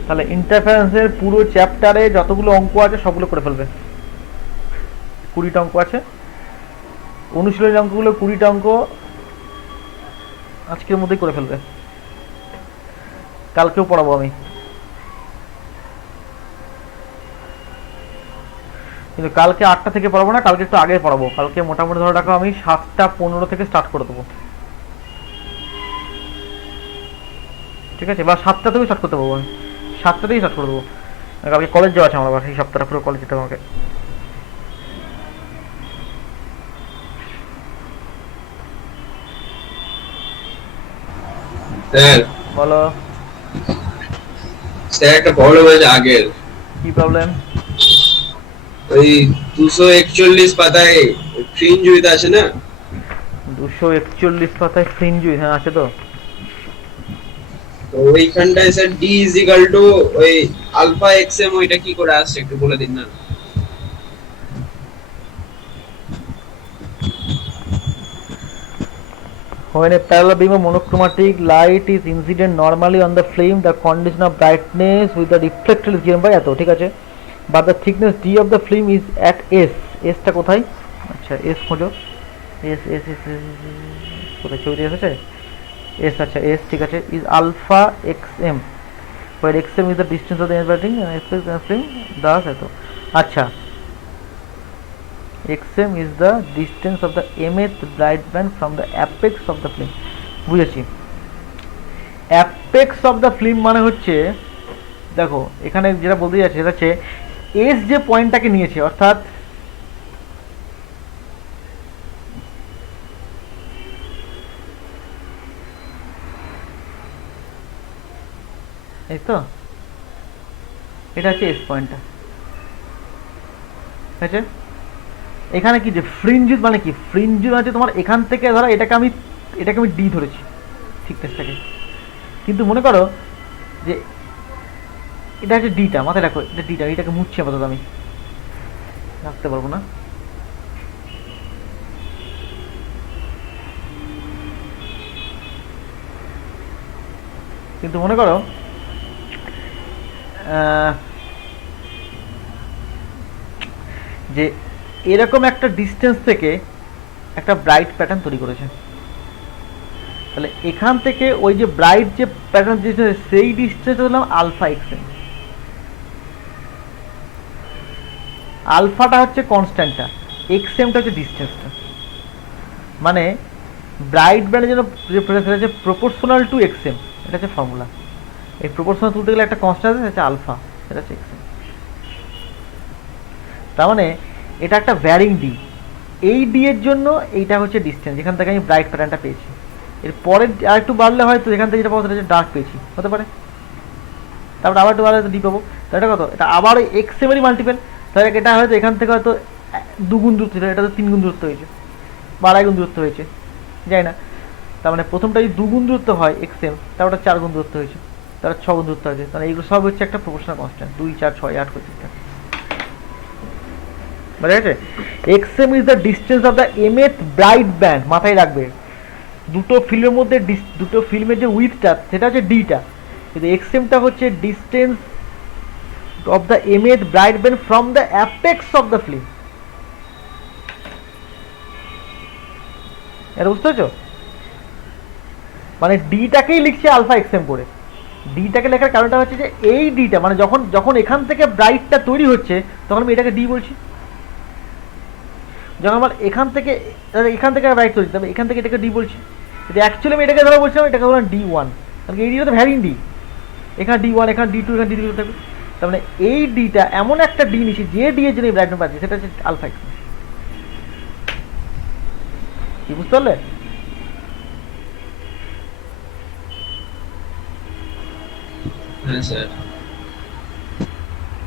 তাহলে ইন্টারফারেন্সের পুরো চ্যাপ্টারে যতগুলো অঙ্ক আছে সবগুলো করে ফেলবে। 20টা অঙ্ক আছে, অনুশীলনী অঙ্কগুলো 20টা অঙ্ক আজকের মধ্যেই করে ফেলবে, কালকেও পড়াবো আমি। কিন্তু কালকে 8টা থেকে পড়াবো না, কালকে একটু আগে পড়াবো। কালকে মোটামুটি ধরে রাখো আমি 7টা 15 থেকে স্টার্ট করে দেবো, ঠিক আছে, বা 7টা থেকে স্টার্ট করতে পারবো, আমি 7টা থেকেই স্টার্ট করে দেবো। কালকে কলেজ যাওয়া আছে আমার, আবার এই সপ্তাহটা পুরো কলেজ যেতে হবে আমাকে। স্যার বলো, স্যার একটা প্রবলেম আছে আগের, কি প্রবলেম? ওই 241 পাতায় ফ্রিঞ্জ উইথ আছে না, 241 পাতায় ফ্রিঞ্জ, হ্যাঁ আছে তো। তো ওইখানটায় sir d is equal to ওই আলফা xm, ওইটা কি করে আসছে একটু বলে দিন না। When a parallel beam of monochromatic light is incident normally on the flame, the condition of brightness with the reflected is given by এত, ঠিক আছে, but the thickness d of the film is at s, s টা কোথায়, আচ্ছা s খোঁজো, s s s কোথায় ছবিতে এসেছে, s, আচ্ছা s, ঠিক আছে, is alpha xm, where xm is the distance of the emanating flame, Das এত, আচ্ছা xm is the distance of the mth bright band from the apex of the flame, বুঝেছি। apex of the flame মানে হচ্ছে, দেখো এখানে যেটা বলতে যাচ্ছে সেটা হচ্ছে s যে পয়েন্টটাকে নিয়েছে, অর্থাৎ এই তো, এটা হচ্ছে s পয়েন্টটা, ঠিক আছে। এখানে কি যে ফ্রিঞ্জ মানে কি, ফ্রিঞ্জ আছে তোমার এখান থেকে ধরো এটাকে আমি ডি ধরেছি থিকনেসটাকে, কিন্তু মনে করো যে এটা হচ্ছে ডিটা, মাথায় রাখো এটা ডিটা, এটাকে মুছছি আপাতত, আমি রাখতে পারবো না। কিন্তু মনে করো যে এরকম একটা ডিস্টেন্স থেকে একটা ব্রাইট প্যাটার্ন তৈরি করেছে, তাহলে এখান থেকে ওই যে ব্রাইট যে প্যাটার্ন ডিস্টেন্স, সেই ডিস্টেন্স হলাম আলফা এক্সএম। আলফাটা হচ্ছে কনস্ট্যান্টটা, এক্সএমটা হচ্ছে ডিস্টেন্সটা, মানে ব্রাইট ব্যান্ডের জন্য সেটা হচ্ছে প্রপোর্শনাল টু এক্সএম, এটা হচ্ছে ফর্মুলা। এই প্রপোর্শনাল তুলতে গেলে একটা কনস্ট্যান্ট আছে, হচ্ছে আলফা, এটা হচ্ছে এক্সএম। তার মানে এটা একটা ভ্যারিং ডি, এই ডি এর জন্য এইটা হচ্ছে ডিস্টেন্স, যেখান থেকে আমি ব্রাইট প্যাটার্নটা পেয়েছি। এর পরে আর একটু বাড়লে হয়তো এখান থেকে যেটা পাবো সেটা হচ্ছে ডার্ক পেয়েছি, হতে পারে, তারপরে আবার একটু বাড়লে ডি পাবো, তো এটা কত, এটা আবার ওই এক্সএমেরই মাল্টিপেল, তাহলে এটা হয়তো এখান থেকে হয়তো 2 গুণ দূরত্ব ছিল, এটা তো 3 গুণ দূরত্ব হয়েছে বা 2.5 গুণ দূরত্ব হয়েছে, যাই না। তার মানে প্রথমটা যদি 2 গুণ দূরত্ব হয় এক্সএম, তারপরে 4 গুণ দূরত্ব হয়েছে, তারপর 6 গুণ দূরত্ব হয়েছে, তাহলে এইগুলো সব হচ্ছে একটা প্রপোর্শনাল কনস্ট্যান্ট, 2 4 6 8 করে ঠিকঠাক, বুঝা গেছে। XM is the distance of the mth bright band, মাথায় রাখবে, দুটো ফিল্মের মধ্যে দুটো ফিল্মের যে উইথটা সেটা হচ্ছে ডিটা, কিন্তু এক্সএমটা হচ্ছে distance of the mth bright band from the apex of the film. এটা বুঝতে পারছো? মানে ডিটাকেই লিখছে আলফা এক্সএম করে। ডিটাকে লেখার কারণটা হচ্ছে যে এই ডিটা মানে যখন যখন এখান থেকে ব্রাইটটা তৈরি হচ্ছে তখন আমি এটাকে ডি বলছি। যখন আমার এখান থেকে ব্রাইট তৈরি তবে এখান থেকে এটাকে ডি বলছি। যদি অ্যাকচুয়ালি আমি এটাকে ধরো বলছিলাম এটাকে ধরলাম D1, কারণ এই ডিটা তো ভ্যারিং ডি, এখানে D1 এখানে D2 এখানে D3 থাকবে। তার মানে এই ডিটা এমন একটা ডি নিচ্ছি যে ডি এর জন্য ব্রাইটনেস পাচ্ছি সেটা হচ্ছে আলফা এক্সএম। কি বুঝতে পারলে? হ্যাঁ স্যার।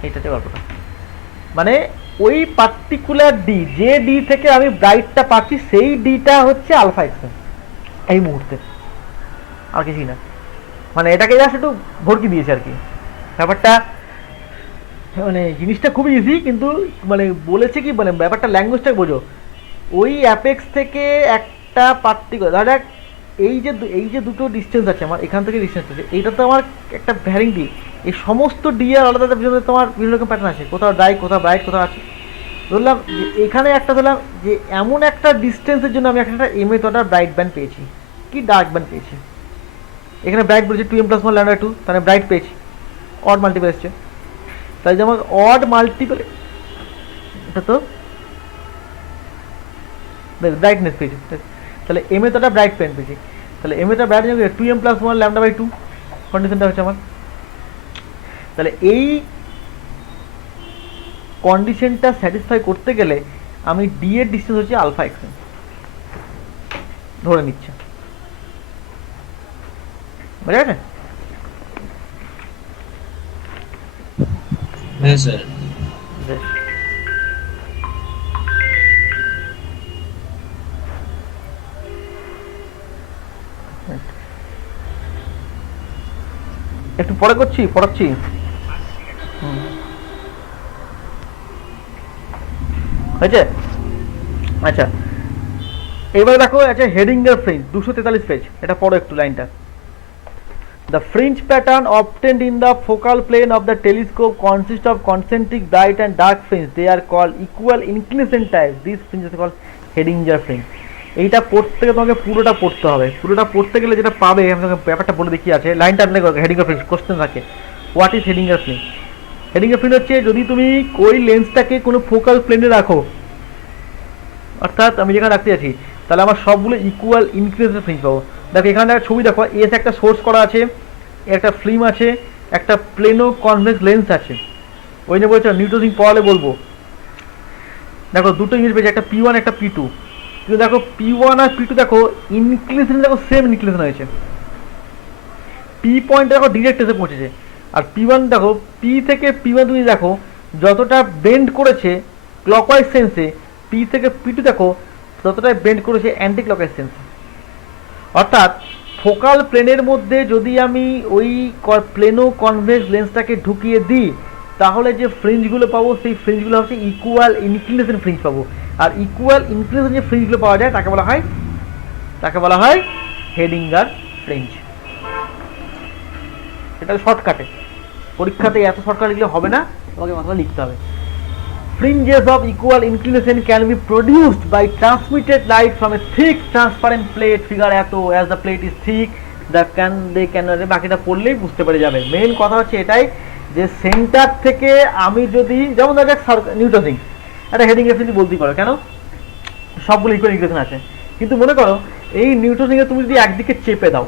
এইটাতে গল্পটা মানে ওই পার্টিকুলার ডি যে ডি থেকে আমি ব্রাইটটা পাচ্ছি সেই ডিটা হচ্ছে আলফা এক্সএম এই মুহূর্তে, আর কিছুই না। মানে এটাকে জাস্ট একটু ভর্তি দিয়েছে আর কি ব্যাপারটা। মানে জিনিসটা খুবই ইজি, কিন্তু মানে বলেছে কি মানে ব্যাপারটা ল্যাঙ্গুয়েজটা বোঝো। ওই অ্যাপেক্স থেকে একটা পার্টিকুলার ধর এই যে দুটো ডিস্টেন্স আছে আমার এখান থেকে ডিস্টেন্স আছে, এইটা তো আমার একটা ভ্যারিং ডি। এই সমস্ত ডি আর আলাদা জন্য তোমার বিভিন্ন রকম প্যাটার্ন আছে, কোথাও ডাই কোথাও ব্রাইট কোথাও আছে। ধরলাম যে এখানে একটা ধরলাম যে এমন একটা ডিস্টেন্সের জন্য আমি একটা এম এ তোটা ব্রাইট ব্যান্ড পেয়েছি কি ডার্ক ব্যান্ড পেয়েছি। এখানে ব্রাইট বলেছে 2m+1 λ2, তাহলে ব্রাইট পেয়েছি, অড মাল্টিপল এসছে। তাই যেমন অড মাল্টিপল এটা তো ব্রাইটনেস পেয়েছি, তাহলে এম এ তোটা ব্রাইট পেন পেয়েছি, তাহলে এম এটা ব্রাইট 2m+1 λ/2 কন্ডিশনটা হচ্ছে আমার। তাহলে এই কন্ডিশনটা স্যাটিসফাই করতে গেলে আমি ডি এর ডিস্টেন্স হচ্ছে আলফা এক্সএম ধরে নিচ্ছে, বুঝা গেছে? হ্যাঁ স্যার। একটু পরে পড়াচ্ছি। হয়েছে? আচ্ছা এবার দেখো আচ্ছা হেডিঙ্গার ফ্রিঞ্জ 243 পেজ, এটা পড়ো একটু লাইনটা। The fringe pattern obtained in the focal plane of the telescope consists of concentric bright and dark fringe. They are called equal inclination types. These fringes are called Hedinger fringe. এইটা পড়তে গেলে তোমাকে পুরোটা পড়তে হবে। পুরোটা পড়তে গেলে যেটা পাবে আমি তোমাকে ব্যাপারটা বলে দেখি আছে লাইনটা আপনি হেডিঙ্গার ফ্রিঞ্জ কোশ্চেন থাকে হোয়াট ইজ হেডিঙ্গার ফ্রিঞ্জ। হেডিঙ্গার ফ্রিঞ্জ হচ্ছে যদি তুমি ওই লেন্সটাকে কোনো ফোকাল প্লেনে রাখো, অর্থাৎ আমি যেখানে রাখতে আছি তাহলে আমার সবগুলো ইকুয়াল ইনক্লিনেশন ফ্রিঞ্জ পাবো। দেখো এখানে একটা ছবি দেখো, এস একটা সোর্স করা আছে, একটা ফিল্ম আছে, একটা প্লেনো কনভেক্স লেন্স আছে। ওই নিয়ে বলছে নিউটন পড়ালে বলবো। দেখো দুটো জিনিস পেয়েছে, একটা P1 একটা P2, কিন্তু দেখো P1 আর P2 দেখো ইনক্লিনেশন দেখো সেম ইনক্লিনেশন হয়েছে। P পয়েন্ট দেখো ডিরেক্ট এসে পৌঁছেছে, আর P1 দেখো P থেকে P1 তুমি দেখো যতটা বেন্ড করেছে ক্লকওয়াইজ সেন্সে, P থেকে P2 দেখো ততটাই বেন্ড করেছে অ্যান্টি ক্লকওয়াইজ সেন্সে। অর্থাৎ ফোকাল প্লেনের মধ্যে যদি আমি ওই প্লেনো কনভেক্স লেন্সটাকে ঢুকিয়ে দিই তাহলে যে ফ্রিঞ্জগুলো পাবো সেই ফ্রিঞ্জগুলো হচ্ছে ইকুয়াল ইনক্লিনেশন ফ্রিঞ্জ পাবো। আর ইকুয়াল ইনক্লিনেশন যে ফ্রিঞ্জগুলো পাওয়া যায় তাকে বলা হয় হেডিঙ্গার ফ্রিঞ্জ। এটা শর্টকাটে, পরীক্ষাতে এত শর্টকাট লিখলে হবে না, তোমাকে মাথা লিখতে হবে। Fringes of equal inclination can be produced by transmitted light from a thick transparent plate. Figure এত as the plate is thick they can বাকিটা পড়লেই বুঝতে পেরে যাবে। মেইন কথা হচ্ছে এটাই যে সেন্টার থেকে আমি যদি যেমন দেখা নিউটন রিং একটা হেডিং এর ফ্রিঞ্জ বলতেই পারো, কেন সবগুলো ইকুয়াল ইনক্লিনেশন আছে, কিন্তু মনে করো এই নিউটন রিং এ তুমি যদি একদিকে চেপে দাও,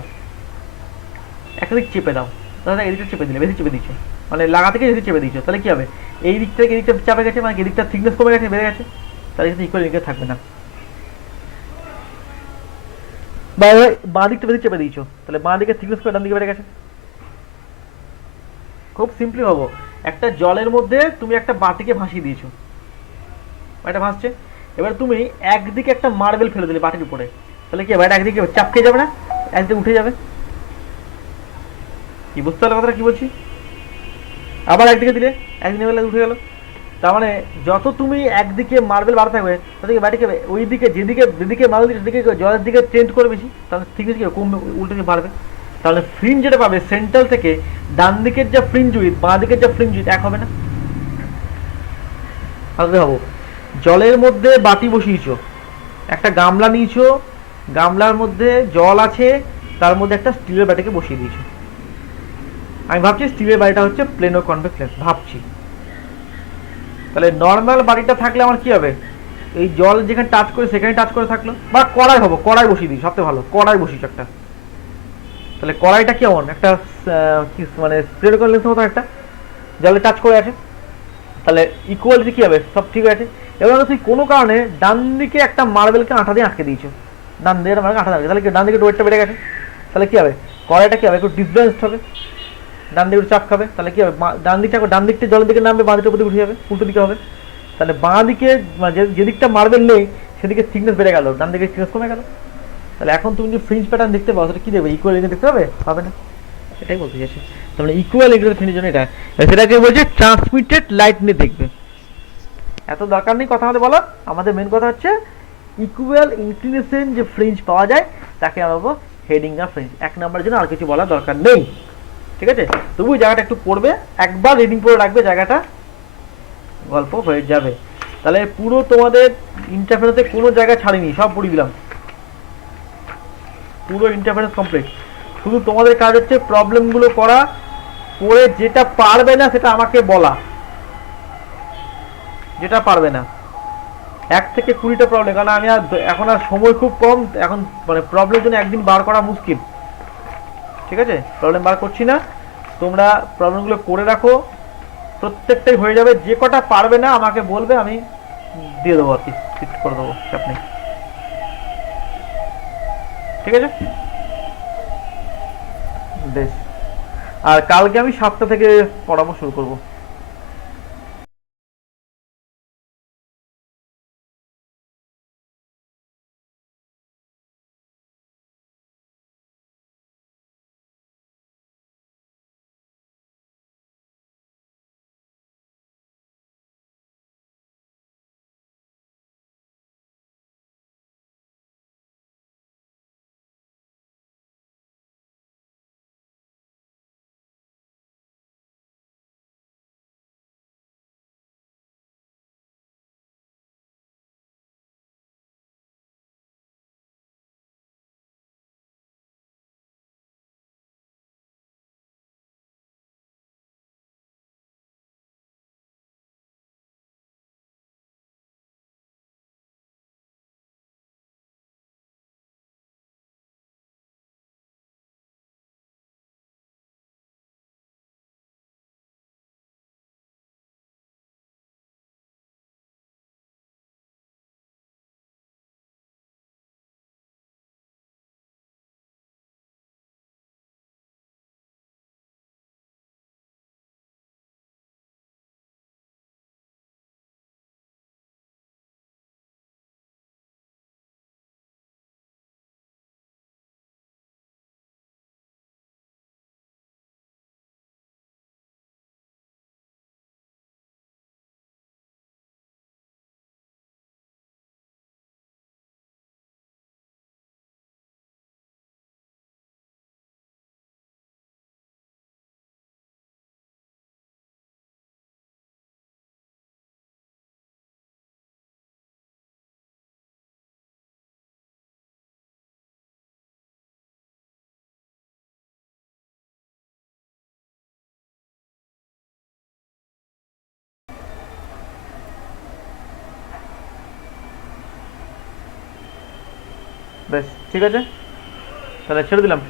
একটা দিক চেপে দাও, তাহলে এদিকটা চেপে দিলে বেশি চেপে দিচ্ছ, মানে লাগা থেকে যদি চেপে দিচ্ছ তাহলে কি হবে, এই দিক থেকে এদিকটা চাপে গেছে, মানে এদিকটা থিকনেস কমে গেছে, বেড়ে গেছে, তাহলে কিন্তু ইকুয়াল ইনক্লিনেশন থাকবে না। বাঁ দিকটা বেশি চেপে দিয়েছো তাহলে বাঁ দিকে থিকনেস করে ডান দিকে বেড়ে গেছে। খুব সিম্পলি হবো, একটা জলের মধ্যে তুমি একটা বাটিকে ভাসিয়ে দিয়েছো, এটা ভাসছে, এবার তুমি একদিকে একটা মার্বেল ফেলে দিলে বাটির উপরে, তাহলে কি হবে, এটা একদিকে চাপ খেয়ে যাবে না, একদিকে উঠে যাবে। কি বুঝতে পারলে কথাটা কি বলছি? আবার একদিকে দিলে একদিকে বেলা উঠে গেল, তার মানে যত তুমি একদিকে মার্বেল বাড়া থাকবে তাদেরকে বাটিকে ওই দিকে যেদিকে মার্বেল দিচ্ছে সেদিকে জলের দিকে চেঞ্জ করে বেশি, তাহলে ঠিক আছে কমবে, উল্টে দিকে বাড়বে। তাহলে ফ্রিঞ্জ যেটা পাবে সেন্ট্রাল থেকে ডান দিকের যা ফ্রিঞ্জ উইথ বাঁ দিকের যা ফ্রিঞ্জ উইথ এক হবে না। তাহলে ভাবো জলের মধ্যে বাটি বসিয়েছো, একটা গামলা নিয়েছো, গামলার মধ্যে জল আছে, তার মধ্যে একটা স্টিলের বাটিকে বসিয়ে দিয়েছো। আমি ভাবছি স্টিলের বাড়িটা হচ্ছে প্লেনো কনভেক্স লেন্স, ভাবছি। তাহলে নর্মাল বাড়িটা থাকলে আমার কি হবে, এই জল যেখানে টাচ করে সেখানে টাচ করে থাকলো, বা কড়াই হবো, কড়াই বসিয়ে দিই সবথেকে ভালো, কড়াই বসিস একটা। তাহলে কড়াইটা কেমন একটা মানে প্লেনো কনভেক্স লেন্সের মতো একটা জলে টাচ করে আছে, তাহলে ইকুয়ালিটি কি হবে, সব ঠিক আছে। এবার তুই কোনো কারণে ডান দিকে একটা মার্বেলকে আঠা দিয়ে আটকে দিয়েছো, ডান দিকে মার্বেল আঠা দিয়ে, তাহলে কি ডান দিকে ওয়েটটা বেড়ে গেছে, তাহলে কি হবে, কড়াইটা কি হবে, একটু ডিসব্যালেন্সড হবে, ডান দিকে চাপ খাবে, তাহলে কি হবে, ডান দিকটা জলের দিকে নামবে, বাঁ দিকটা উপর দিকে উঠে যাবে, উল্টো দিকে হবে। তাহলে বাঁ দিকে যেদিকটা মার্বেল নেই সেদিকে থিকনেস বেড়ে গেল, ডান দিকে থিকনেস কমে গেল। তাহলে এখন তুমি যে ফ্রিঞ্জ প্যাটার্ন দেখতে পাও সেটা কি দেখবে, ইকুয়াল ইন্টিগ্রেশন দেখতে পাবে, পাবে না, সেটাই বলতে চাইছি। তাহলে ইকুয়াল ইন্টিগ্রেশন ফ্রিঞ্জের জন্য এটা, সেটাকে বলছে ট্রান্সমিটেড লাইট নিয়ে দেখবে। এত দরকার নেই কথা আমাদের বলা, আমাদের মেন কথা হচ্ছে ইকুয়াল ইনক্লিনেশন যে ফ্রিঞ্জ পাওয়া যায় তাকে আমরা বলবো হেডিঙ্গার ফ্রিঞ্জ। 1 নম্বরের জন্য আর কিছু বলার দরকার নেই, ঠিক আছে। তবু জায়গাটা একটু পড়বে, একবার রিডিং করে রাখবে, জায়গাটা গল্প হয়ে যাবে। তাহলে পুরো তোমাদের ইন্টারফারেন্সে কোনো জায়গা ছাড়িনি, সব পড়ে দিলাম, পুরো ইন্টারফারেন্স কমপ্লিট। শুধু তোমাদের কাজ হচ্ছে প্রবলেমগুলো করা, করে যেটা পারবে না সেটা আমাকে বলা, যেটা পারবে না। 1 থেকে 20টা প্রবলেম, কারণ আমি এখন আর সময় খুব কম, এখন মানে প্রবলেমের জন্য একদিন বার করা মুশকিল, ঠিক আছে। প্রবলেম বার করছি না, তোমরা প্রবলেমগুলো করে রাখো, প্রত্যেকটাই হয়ে যাবে। যে কটা পারবে না আমাকে বলবে, আমি দিয়ে দেবো আর কি, ফিক্স করে দেবো, চাপ নেই, ঠিক আছে। বেশ, আর কালকে আমি 7টা থেকে পড়াবো শুরু করবো। বেশ, ঠিক আছে, তাহলে ছেড়ে দিলাম।